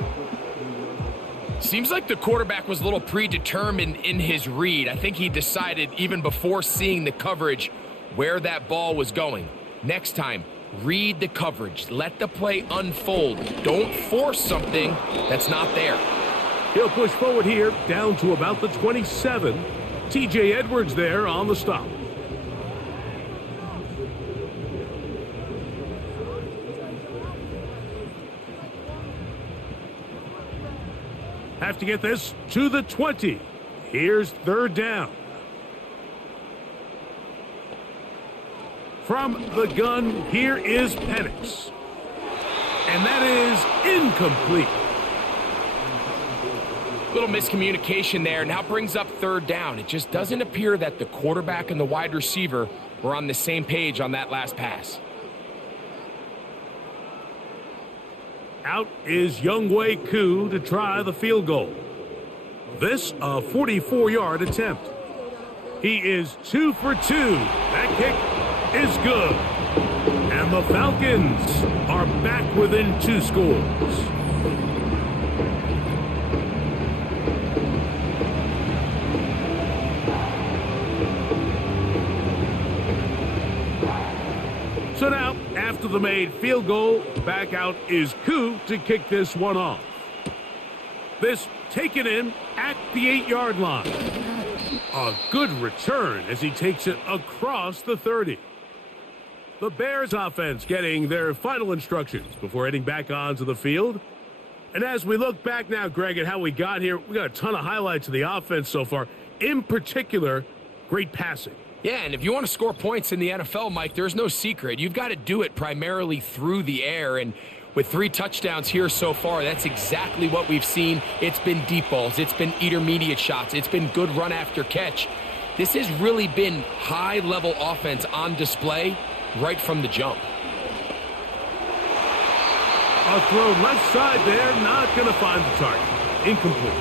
Seems like the quarterback was a little predetermined in his read. I think he decided even before seeing the coverage where that ball was going. Next time, read the coverage. Let the play unfold. Don't force something that's not there. He'll push forward here down to about the 27. TJ Edwards there on the stop. Have to get this to the 20. Here's 3rd down. From the gun, here is Penix. And that is incomplete. Little miscommunication there. Now brings up 3rd down. It just doesn't appear that the quarterback and the wide receiver were on the same page on that last pass. Out is Younghoe Koo to try the field goal. This a 44-yard attempt. He is 2 for 2. That kick is good. And the Falcons are back within 2 scores. So now, after the made field goal, back out is Koo to kick this one off. This taken in at the 8-yard line. A good return as he takes it across the 30. The Bears offense getting their final instructions before heading back onto the field. And as we look back now, Greg, at how we got here, we got a ton of highlights of the offense so far. In particular, great passing. Yeah, and if you want to score points in the NFL, Mike, there's no secret. You've got to do it primarily through the air, and with 3 touchdowns here so far, that's exactly what we've seen. It's been deep balls. It's been intermediate shots. It's been good run after catch. This has really been high-level offense on display right from the jump. A throw left side there, not going to find the target. Incomplete.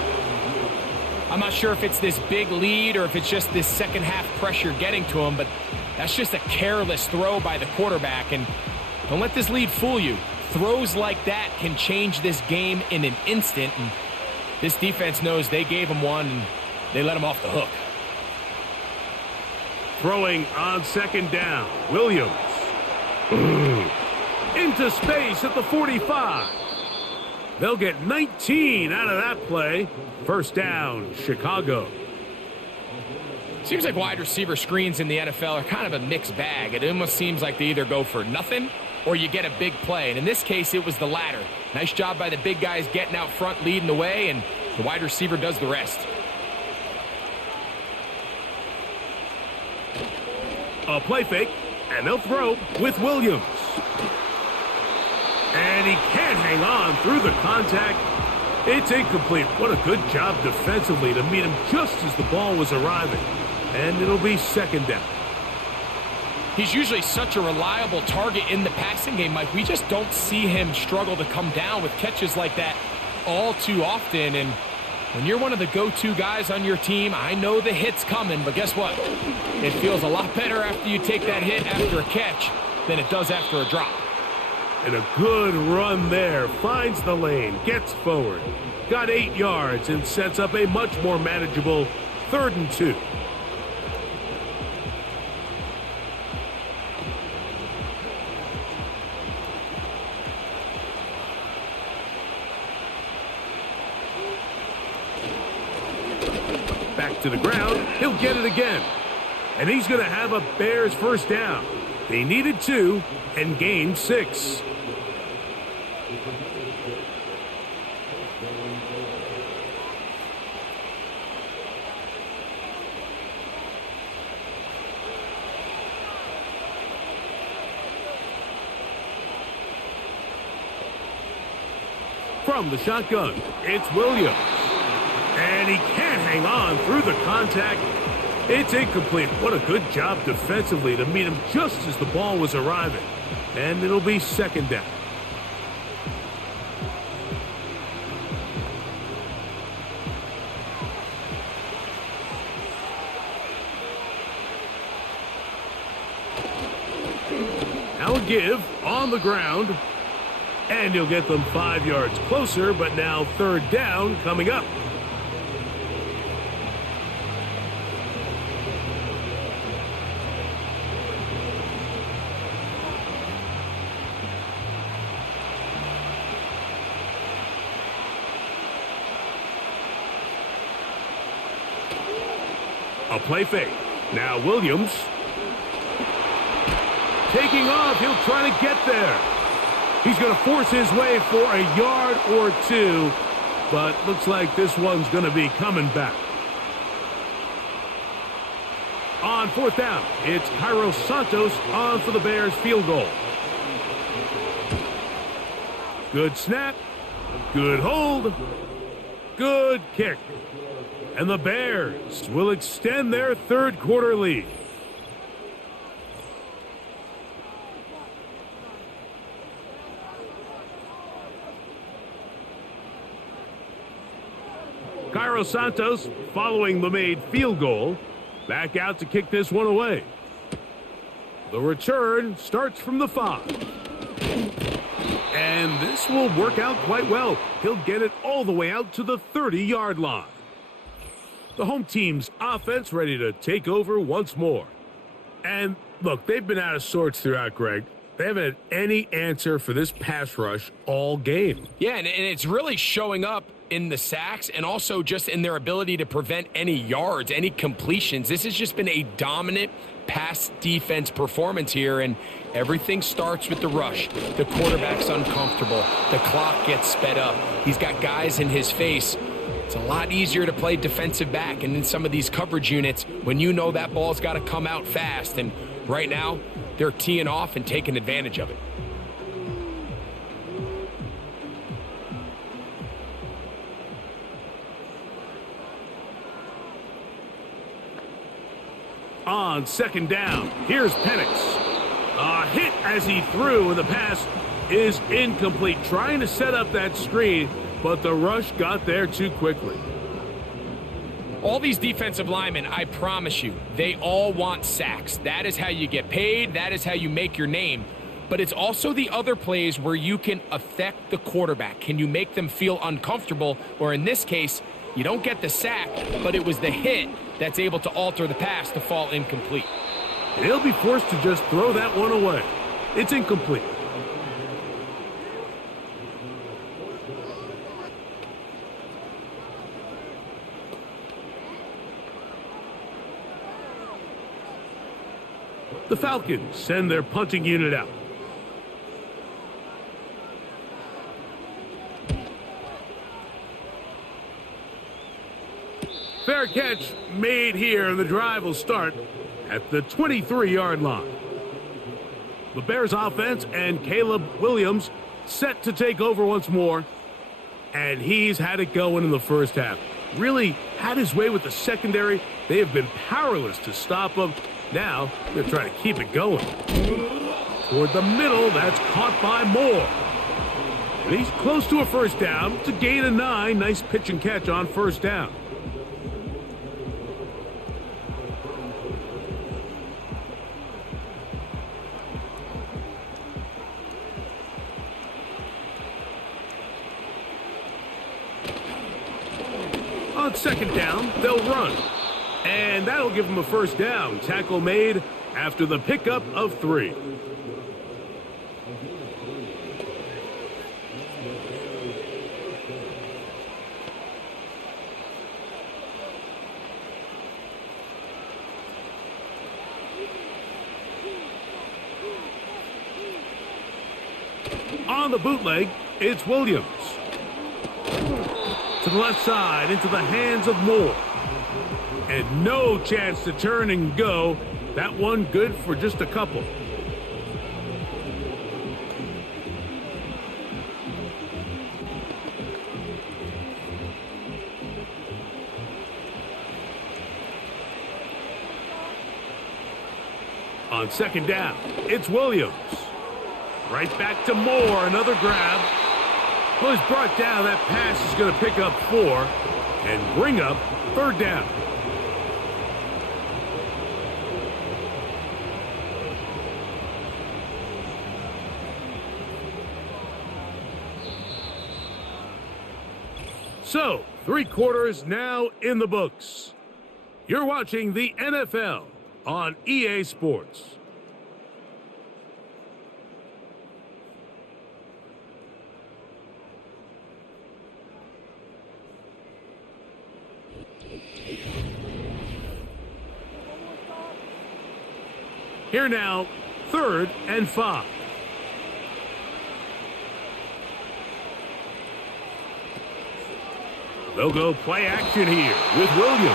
I'm not sure if it's this big lead or if it's just this second half pressure getting to him, but that's just a careless throw by the quarterback. And don't let this lead fool you. Throws like that can change this game in an instant. And this defense knows they gave him one and they let him off the hook. Throwing on second down. Williams. Into space at the 45. They'll get 19 out of that play. First down, Chicago. Seems like wide receiver screens in the NFL are kind of a mixed bag. It almost seems like they either go for nothing or you get a big play. And in this case, it was the latter. Nice job by the big guys getting out front, leading the way, and the wide receiver does the rest. A play fake, and they'll throw with Williams. And he can't hang on through the contact. It's incomplete. What a good job defensively to meet him just as the ball was arriving. And it'll be second down. He's usually such a reliable target in the passing game, Mike. We just don't see him struggle to come down with catches like that all too often. And when you're one of the go-to guys on your team, I know the hit's coming, but guess what? It feels a lot better after you take that hit after a catch than it does after a drop. And a good run there. Finds the lane, gets forward. Got 8 yards and sets up a much more manageable 3rd and 2. Back to the ground. He'll get it again. And he's going to have a Bears first down. They needed 2 and gained 6. From the shotgun, it's Williams. And he can't hang on through the contact. It's incomplete. What a good job defensively to meet him just as the ball was arriving. And it'll be second down. Now a give on the ground. And he'll get them 5 yards closer, but now 3rd down coming up. A play fake. Now Williams. Taking off. He'll try to get there. He's going to force his way for a yard or 2. But looks like this one's going to be coming back. On 4th down, it's Cairo Santos on for the Bears field goal. Good snap. Good hold. Good kick. And the Bears will extend their 3rd quarter lead. Cairo Santos, following the made field goal, back out to kick this one away. The return starts from the 5. And this will work out quite well. He'll get it all the way out to the 30-yard line. The home team's offense ready to take over once more. And look, they've been out of sorts throughout, Greg. They haven't had any answer for this pass rush all game. Yeah, and it's really showing up in the sacks and also just in their ability to prevent any yards, any completions. This has just been a dominant pass defense performance here, and everything starts with the rush. The quarterback's uncomfortable. The clock gets sped up. He's got guys in his face. It's a lot easier to play defensive back, and in some of these coverage units, when you know that ball's got to come out fast, and right now, they're teeing off and taking advantage of it. On second down, here's Penix. A hit as he threw, and the pass is incomplete. Trying to set up that screen, but the rush got there too quickly. All these defensive linemen, I promise you, they all want sacks. That is how you get paid. That is how you make your name. But it's also the other plays where you can affect the quarterback. Can you make them feel uncomfortable? Or in this case, you don't get the sack, but it was the hit that's able to alter the pass to fall incomplete. He'll be forced to just throw that one away. It's incomplete. The Falcons send their punting unit out. Fair catch made here, and the drive will start at the 23-yard line. The Bears offense and Caleb Williams set to take over once more, and he's had it going in the first half. Really had his way with the secondary. They have been powerless to stop him. Now they're trying to keep it going. Toward the middle, that's caught by Moore. And he's close to a first down. It's a gain of 9. Nice pitch and catch on first down. On second down, they'll run. And that'll give them a first down. Tackle made after the pickup of 3. On the bootleg, it's Williams. To the left side, into the hands of Moore. And no chance to turn and go. That one good for just a couple. On second down, it's Williams. Right back to Moore, another grab. Well, he's brought down. That pass is going to pick up 4 and bring up third down. So, 3 quarters now in the books. You're watching the NFL on EA Sports. Here now, 3rd and 5. They'll go play action here with Williams.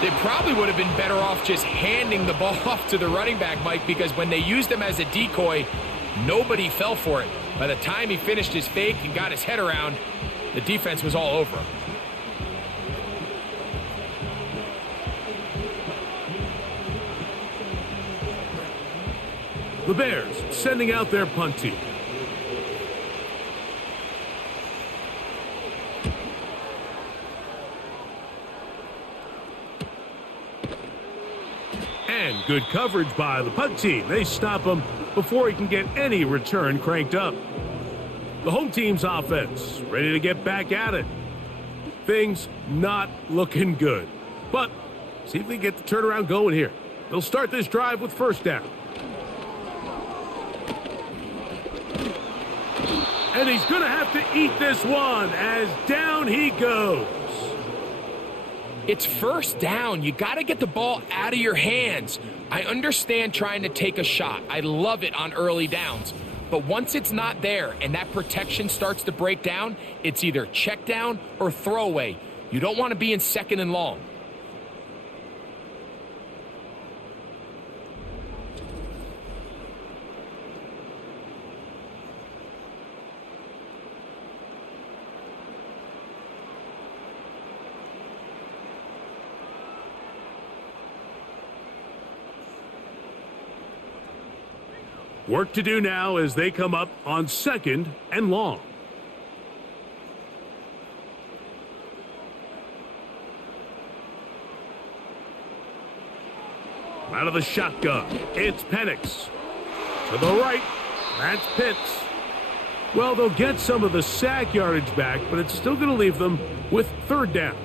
They probably would have been better off just handing the ball off to the running back, Mike, because when they used him as a decoy, nobody fell for it. By the time he finished his fake and got his head around, the defense was all over him. The Bears sending out their punt team. And good coverage by the punt team. They stop him before he can get any return cranked up. The home team's offense ready to get back at it. Things not looking good. But see if they get the turnaround going here. They'll start this drive with first down. And he's going to have to eat this one as down he goes. It's first down. You got to get the ball out of your hands. I understand trying to take a shot. I love it on early downs. But once it's not there and that protection starts to break down, it's either check down or throwaway. You don't want to be in second and long. Work to do now as they come up on second and long. Out of the shotgun, it's Penix. To the right, that's Pitts. Well, they'll get some of the sack yardage back, but it's still going to leave them with third down.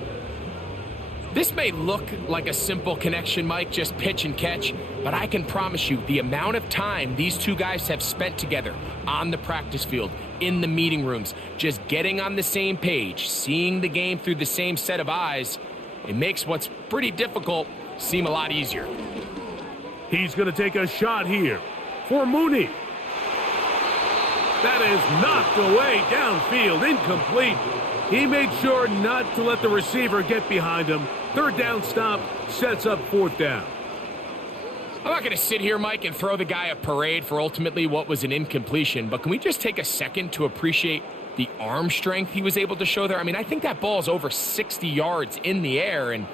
This may look like a simple connection, Mike, just pitch and catch, but I can promise you the amount of time these two guys have spent together on the practice field, in the meeting rooms, just getting on the same page, seeing the game through the same set of eyes, it makes what's pretty difficult seem a lot easier. He's going to take a shot here for Mooney. That is knocked away downfield, incomplete. He made sure not to let the receiver get behind him. Third down stop sets up fourth down. I'm not going to sit here, Mike, and throw the guy a parade for ultimately what was an incompletion, but can we just take a second to appreciate the arm strength he was able to show there? I mean, I think that ball is over 60 yards in the air, and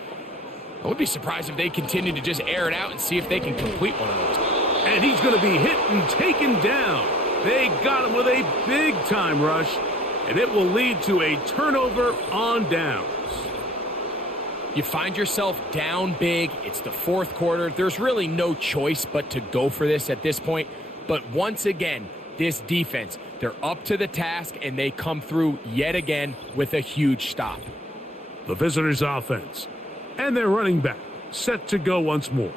I would be surprised if they continue to just air it out and see if they can complete one of those. And he's going to be hit and taken down. They got him with a big-time rush, and it will lead to a turnover on downs. You find yourself down big. It's the fourth quarter. There's really no choice but to go for this at this point. But once again, this defense, they're up to the task, and they come through yet again with a huge stop. The visitors' offense and their running back set to go once more.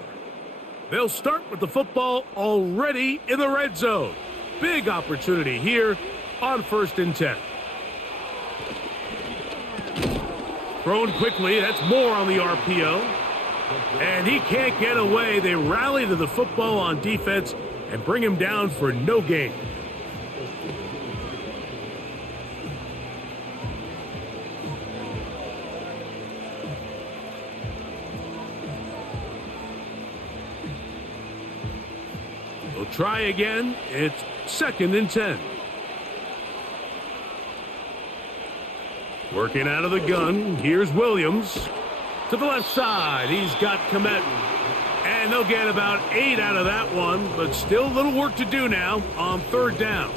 They'll start with the football already in the red zone. Big opportunity here on 1st and 10. Thrown quickly, that's more on the RPO. And he can't get away. They rally to the football on defense and bring him down for no gain. They'll try again. It's 2nd and 10. Working out of the gun. Here's Williams. To the left side. He's got Komet. And they'll get about 8 out of that one. But still a little work to do now on 3rd down.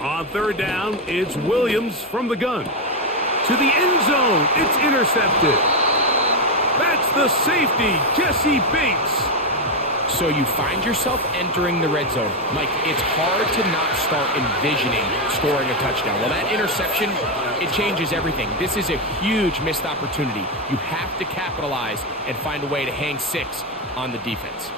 On 3rd down, it's Williams from the gun. To the end zone, it's intercepted. That's the safety, Jesse Bates. So you find yourself entering the red zone. Mike, it's hard to not start envisioning scoring a touchdown. Well, that interception, it changes everything. This is a huge missed opportunity. You have to capitalize and find a way to hang 6 on the defense.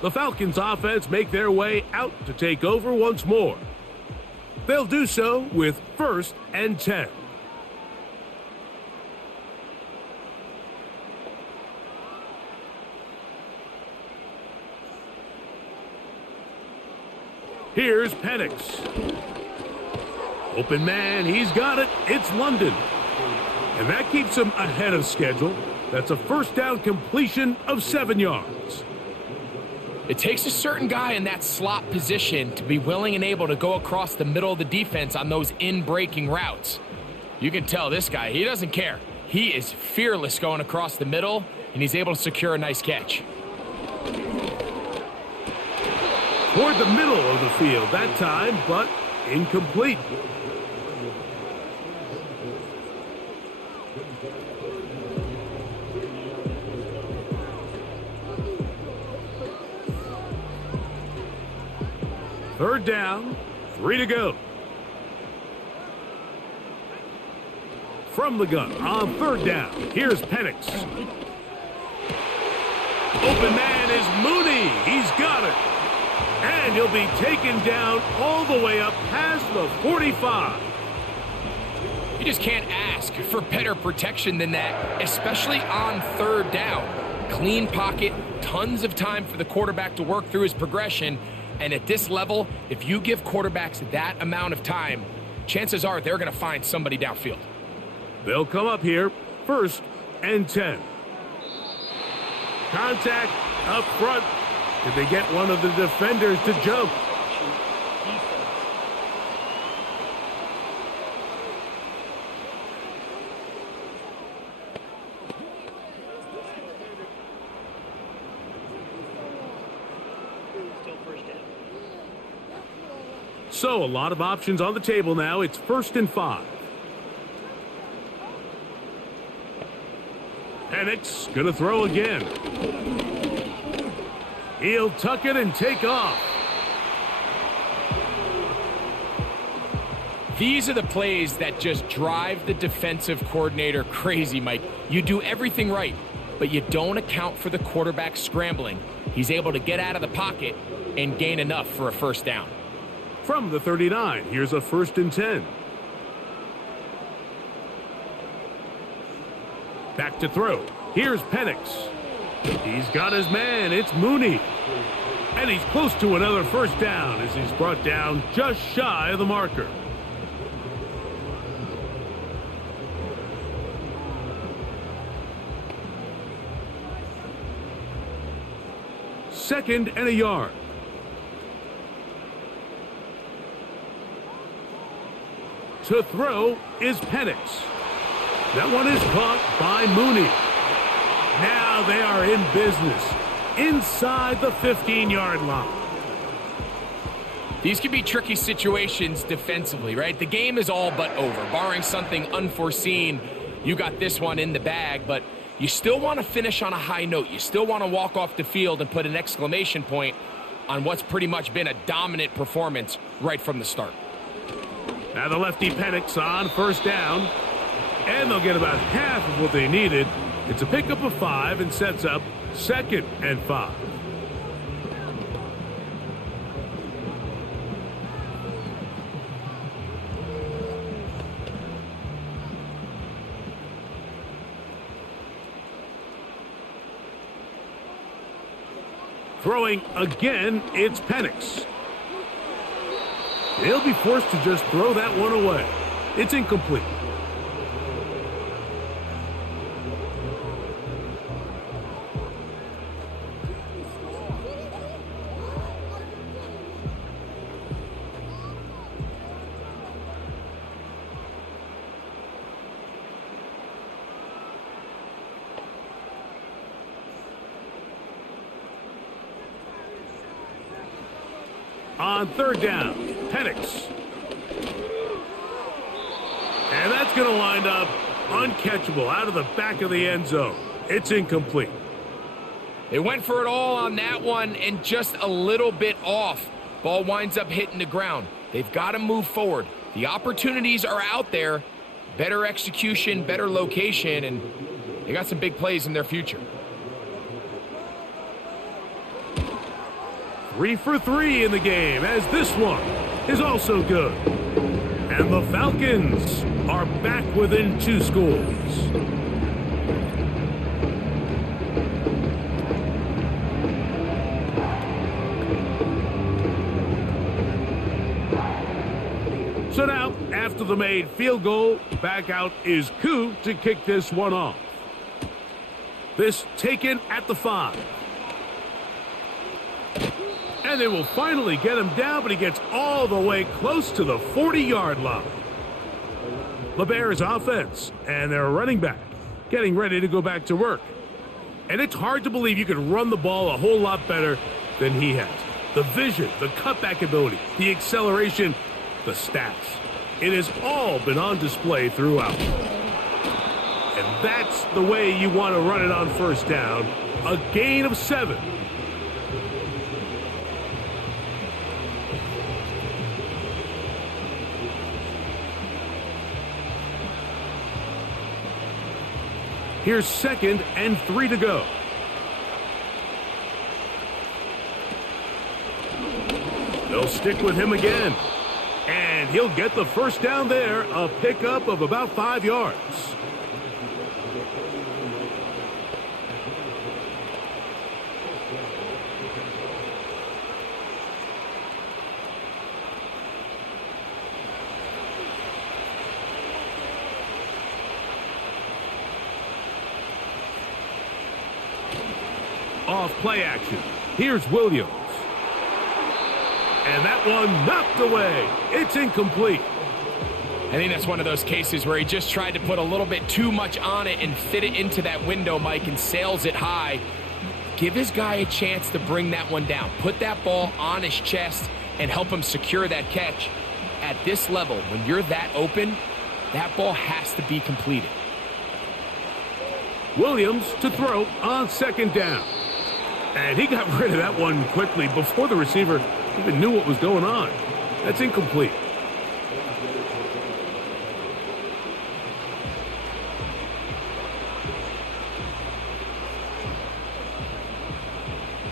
The Falcons offense make their way out to take over once more. They'll do so with 1st and 10. Here's Penix. Open man, he's got it. It's London. And that keeps him ahead of schedule. That's a 1st down completion of 7 yards. It takes a certain guy in that slot position to be willing and able to go across the middle of the defense on those in-breaking routes. You can tell this guy, he doesn't care. He is fearless going across the middle, and he's able to secure a nice catch. Toward the middle of the field that time, but incomplete. Third down, 3 to go. From the gun on third down, here's Penix. Open man is Mooney. He's got it. And he'll be taken down all the way up past the 45. You just can't ask for better protection than that, especially on third down. Clean pocket, tons of time for the quarterback to work through his progression. And at this level, if you give quarterbacks that amount of time, chances are they're going to find somebody downfield. They'll come up here, 1st and 10. Contact up front. Did they get one of the defenders to jump? So a lot of options on the table now. It's 1st and 5. Penix going to throw again. He'll tuck it and take off. These are the plays that just drive the defensive coordinator crazy, Mike. You do everything right, but you don't account for the quarterback scrambling. He's able to get out of the pocket and gain enough for a 1st down. From the 39, here's a 1st and 10. Back to throw. Here's Penix. He's got his man. It's Mooney. And he's close to another 1st down as he's brought down just shy of the marker. Second and a yard. To throw is Penix. That one is caught by Mooney. Now they are in business inside the 15-yard line. These can be tricky situations defensively, right? The game is all but over. Barring something unforeseen, you got this one in the bag, but you still want to finish on a high note. You still want to walk off the field and put an exclamation point on what's pretty much been a dominant performance right from the start. Now the lefty Penix on 1st down, and they'll get about half of what they needed. It's a pickup of 5 and sets up 2nd and 5. Throwing again, it's Penix. They'll be forced to just throw that one away. It's incomplete. On 3rd down, Penix. And that's going to wind up uncatchable out of the back of the end zone. It's incomplete. They went for it all on that one and just a little bit off. Ball winds up hitting the ground. They've got to move forward. The opportunities are out there. Better execution, better location, and they got some big plays in their future. 3 for 3 in the game, as this one is also good. And the Falcons are back within 2 scores. So now, after the made field goal, back out is Koo to kick this one off. This taken at the 5. And they will finally get him down, but he gets all the way close to the 40-yard line. The Bears offense and their running back getting ready to go back to work. And it's hard to believe you could run the ball a whole lot better than he has. The vision, the cutback ability, the acceleration, the stats. It has all been on display throughout. And that's the way you want to run it on 1st down. A gain of 7. Here's 2nd and 3 to go. They'll stick with him again. And he'll get the first down there, a pickup of about 5 yards. Off play action. Here's Williams. And that one knocked away. It's incomplete. I think that's one of those cases where he just tried to put a little bit too much on it and fit it into that window, Mike, and sails it high. Give his guy a chance to bring that one down. Put that ball on his chest and help him secure that catch. At this level, when you're that open, that ball has to be completed. Williams to throw on 2nd down. And he got rid of that one quickly before the receiver even knew what was going on. That's incomplete.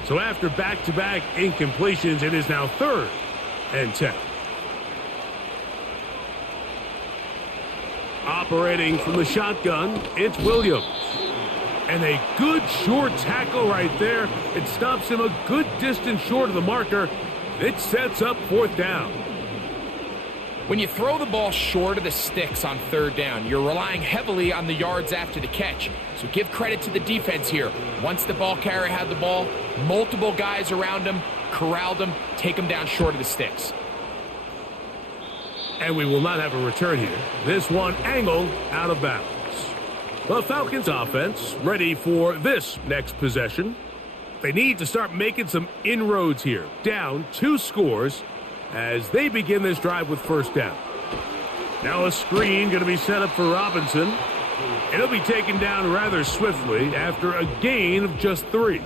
So after back-to-back incompletions, it is now 3rd and 10. Operating from the shotgun, it's Williams. And a good short tackle right there. It stops him a good distance short of the marker. It sets up 4th down. When you throw the ball short of the sticks on 3rd down, you're relying heavily on the yards after the catch. So give credit to the defense here. Once the ball carrier had the ball, multiple guys around him, corralled him, take him down short of the sticks. And we will not have a return here. This one angled out of bounds. The Falcons offense ready for this next possession. They need to start making some inroads here. Down 2 scores as they begin this drive with 1st down. Now a screen going to be set up for Robinson. And he'll be taken down rather swiftly after a gain of just 3.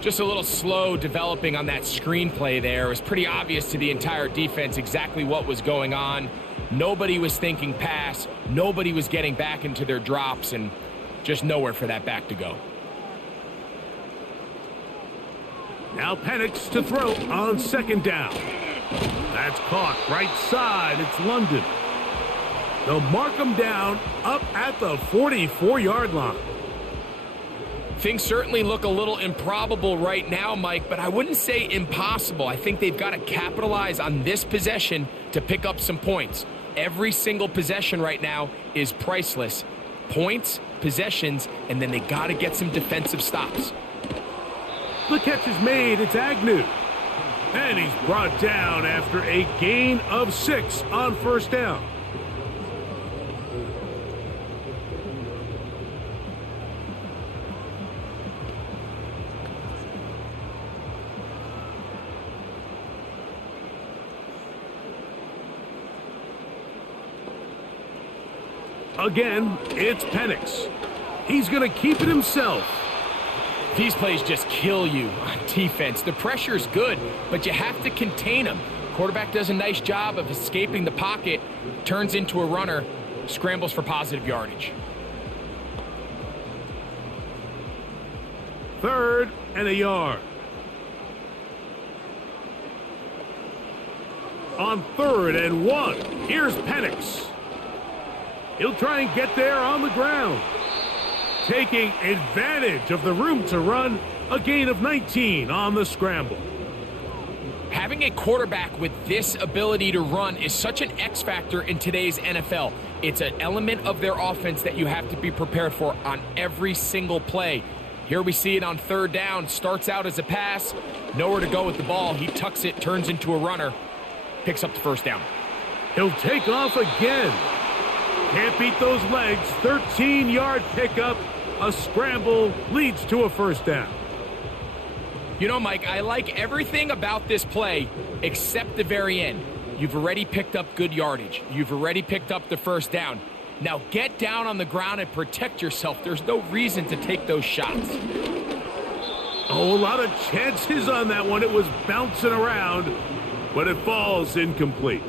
Just a little slow developing on that screenplay there. It was pretty obvious to the entire defense exactly what was going on. Nobody was thinking pass. Nobody was getting back into their drops, and just nowhere for that back to go. Now Penix to throw on 2nd down. That's caught right side. It's London. They'll mark him down up at the 44-yard line. Things certainly look a little improbable right now, Mike, but I wouldn't say impossible. I think they've got to capitalize on this possession to pick up some points. Every single possession right now is priceless. Points, possessions, and then they got to get some defensive stops. The catch is made. It's Agnew. And he's brought down after a gain of 6 on 1st down. Again, it's Penix. He's going to keep it himself. These plays just kill you on defense. The pressure is good, but you have to contain them. Quarterback does a nice job of escaping the pocket, turns into a runner, scrambles for positive yardage. 3rd and a yard. On 3rd and 1, here's Penix. He'll try and get there on the ground. Taking advantage of the room to run, a gain of 19 on the scramble. Having a quarterback with this ability to run is such an X factor in today's NFL. It's an element of their offense that you have to be prepared for on every single play. Here we see it on 3rd down. Starts out as a pass. Nowhere to go with the ball. He tucks it, turns into a runner. Picks up the 1st down. He'll take off again. Can't beat those legs. 13-yard pickup. A scramble leads to a 1st down. You know, Mike, I like everything about this play except the very end. You've already picked up good yardage. You've already picked up the 1st down. Now get down on the ground and protect yourself. There's no reason to take those shots. Oh, a lot of chances on that one. It was bouncing around, but it falls incomplete.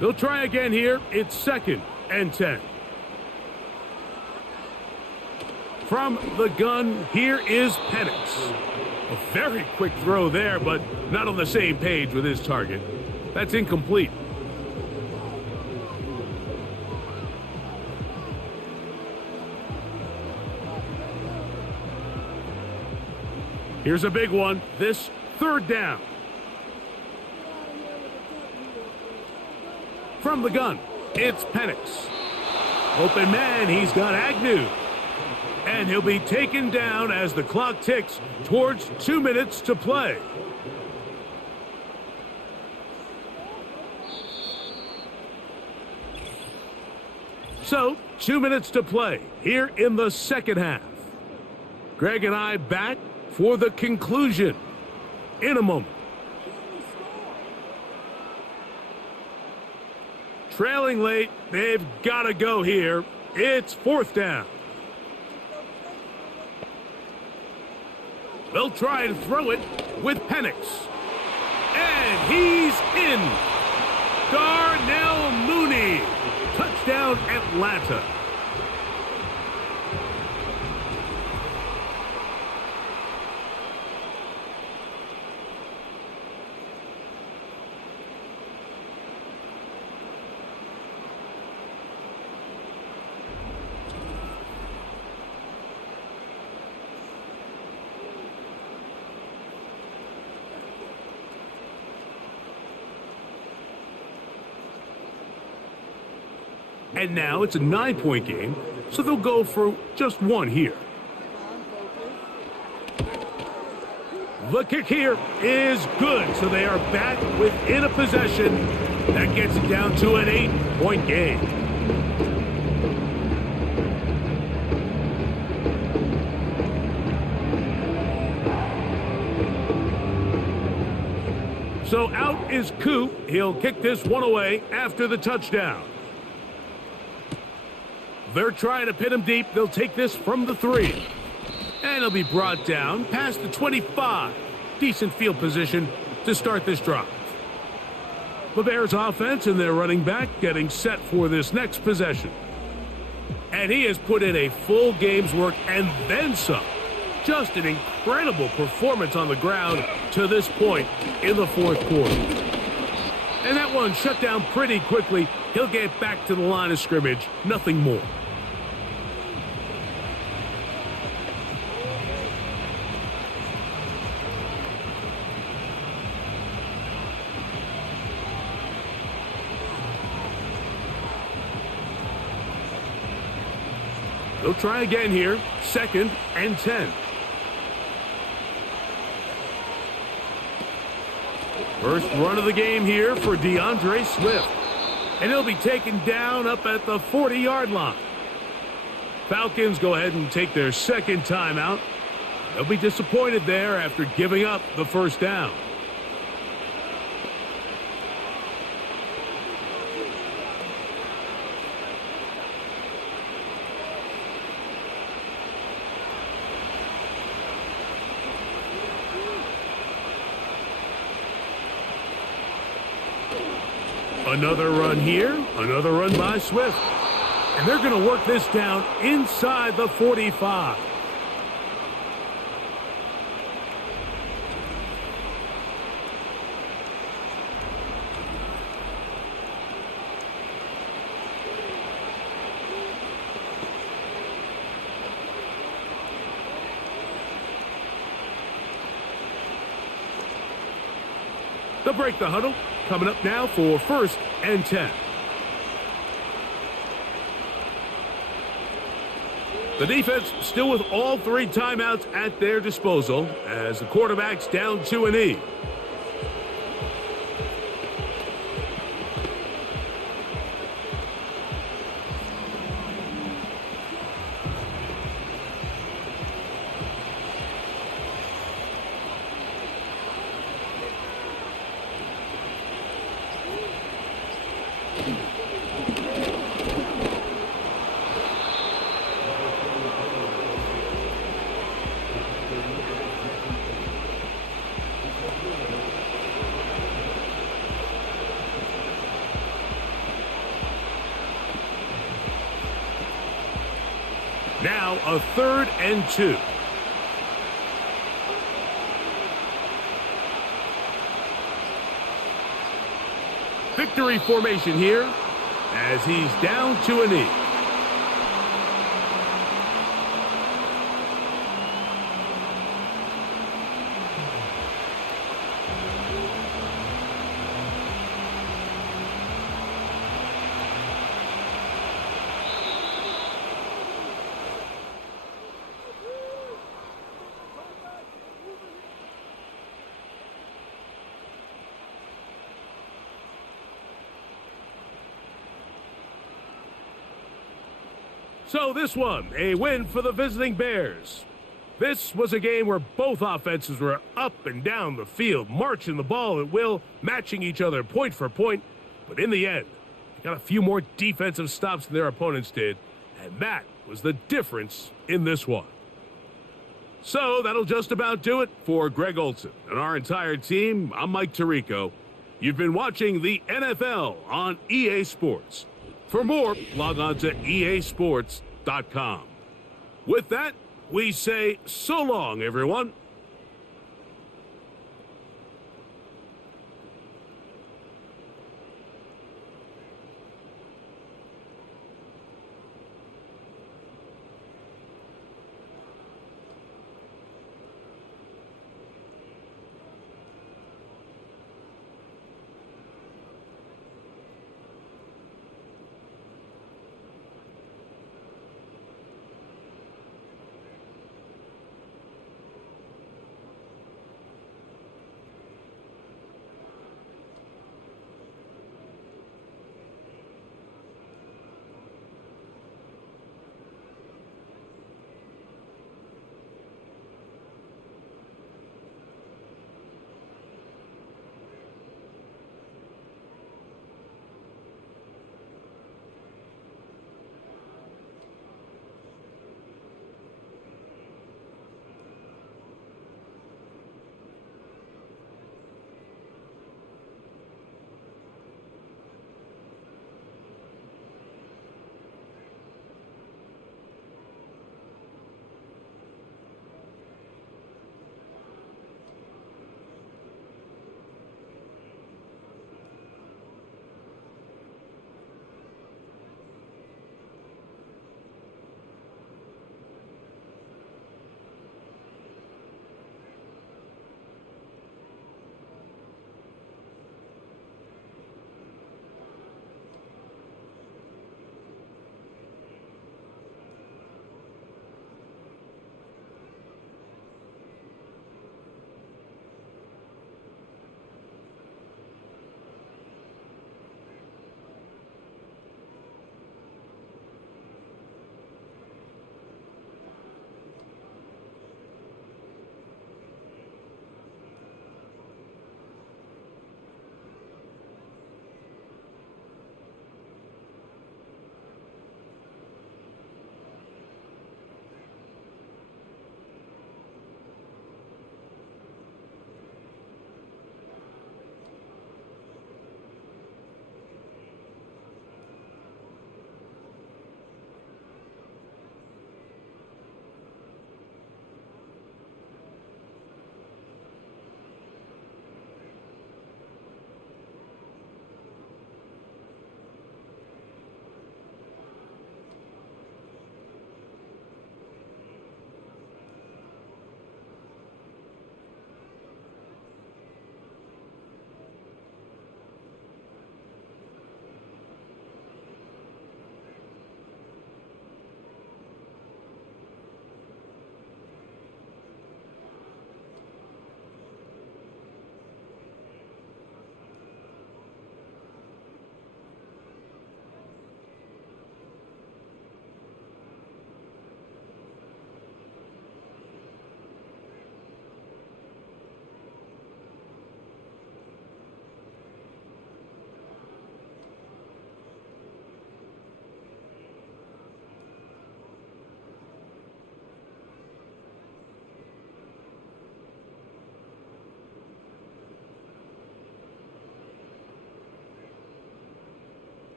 They'll try again here. It's 2nd and 10. From the gun, here is Penix. A very quick throw there, but not on the same page with his target. That's incomplete. Here's a big one. This 3rd down. From the gun, it's Penix. Open man, he's got Agnew. And he'll be taken down as the clock ticks towards 2 minutes to play. So, 2 minutes to play here in the 2nd half. Greg and I back for the conclusion in a moment. Trailing late, they've got to go here. It's 4th down. They'll try and throw it with Penix. And he's in. Darnell Mooney. Touchdown, Atlanta. And now it's a 9-point game, so they'll go for just 1 here. The kick here is good, so they are back within a possession. That gets it down to an 8-point game. So out is Coop. He'll kick this one away after the touchdown. They're trying to pin him deep. They'll take this from the 3. And he'll be brought down past the 25. Decent field position to start this drive. The Bears offense and their running back getting set for this next possession. And he has put in a full game's work and then some. Just an incredible performance on the ground to this point in the 4th quarter. And that one shut down pretty quickly. He'll get back to the line of scrimmage. Nothing more. They'll try again here. 2nd and 10. First run of the game here for DeAndre Swift. And he'll be taken down up at the 40-yard line. Falcons go ahead and take their 2nd timeout. They'll be disappointed there after giving up the 1st down. Another run here, another run by Swift. And they're going to work this down inside the 45. They'll break the huddle. Coming up now for 1st and 10. The defense still with all 3 timeouts at their disposal as the quarterback's down to a knee. now a 3rd and 2. Victory formation here as he's down to a knee. So this one, a win for the visiting Bears. This was a game where both offenses were up and down the field, marching the ball at will, matching each other point for point. But in the end, they got a few more defensive stops than their opponents did, and that was the difference in this one. So that'll just about do it for Greg Olson and our entire team. I'm Mike Tirico. You've been watching the NFL on EA Sports. For more, log on to easports.com. With that, we say so long, everyone.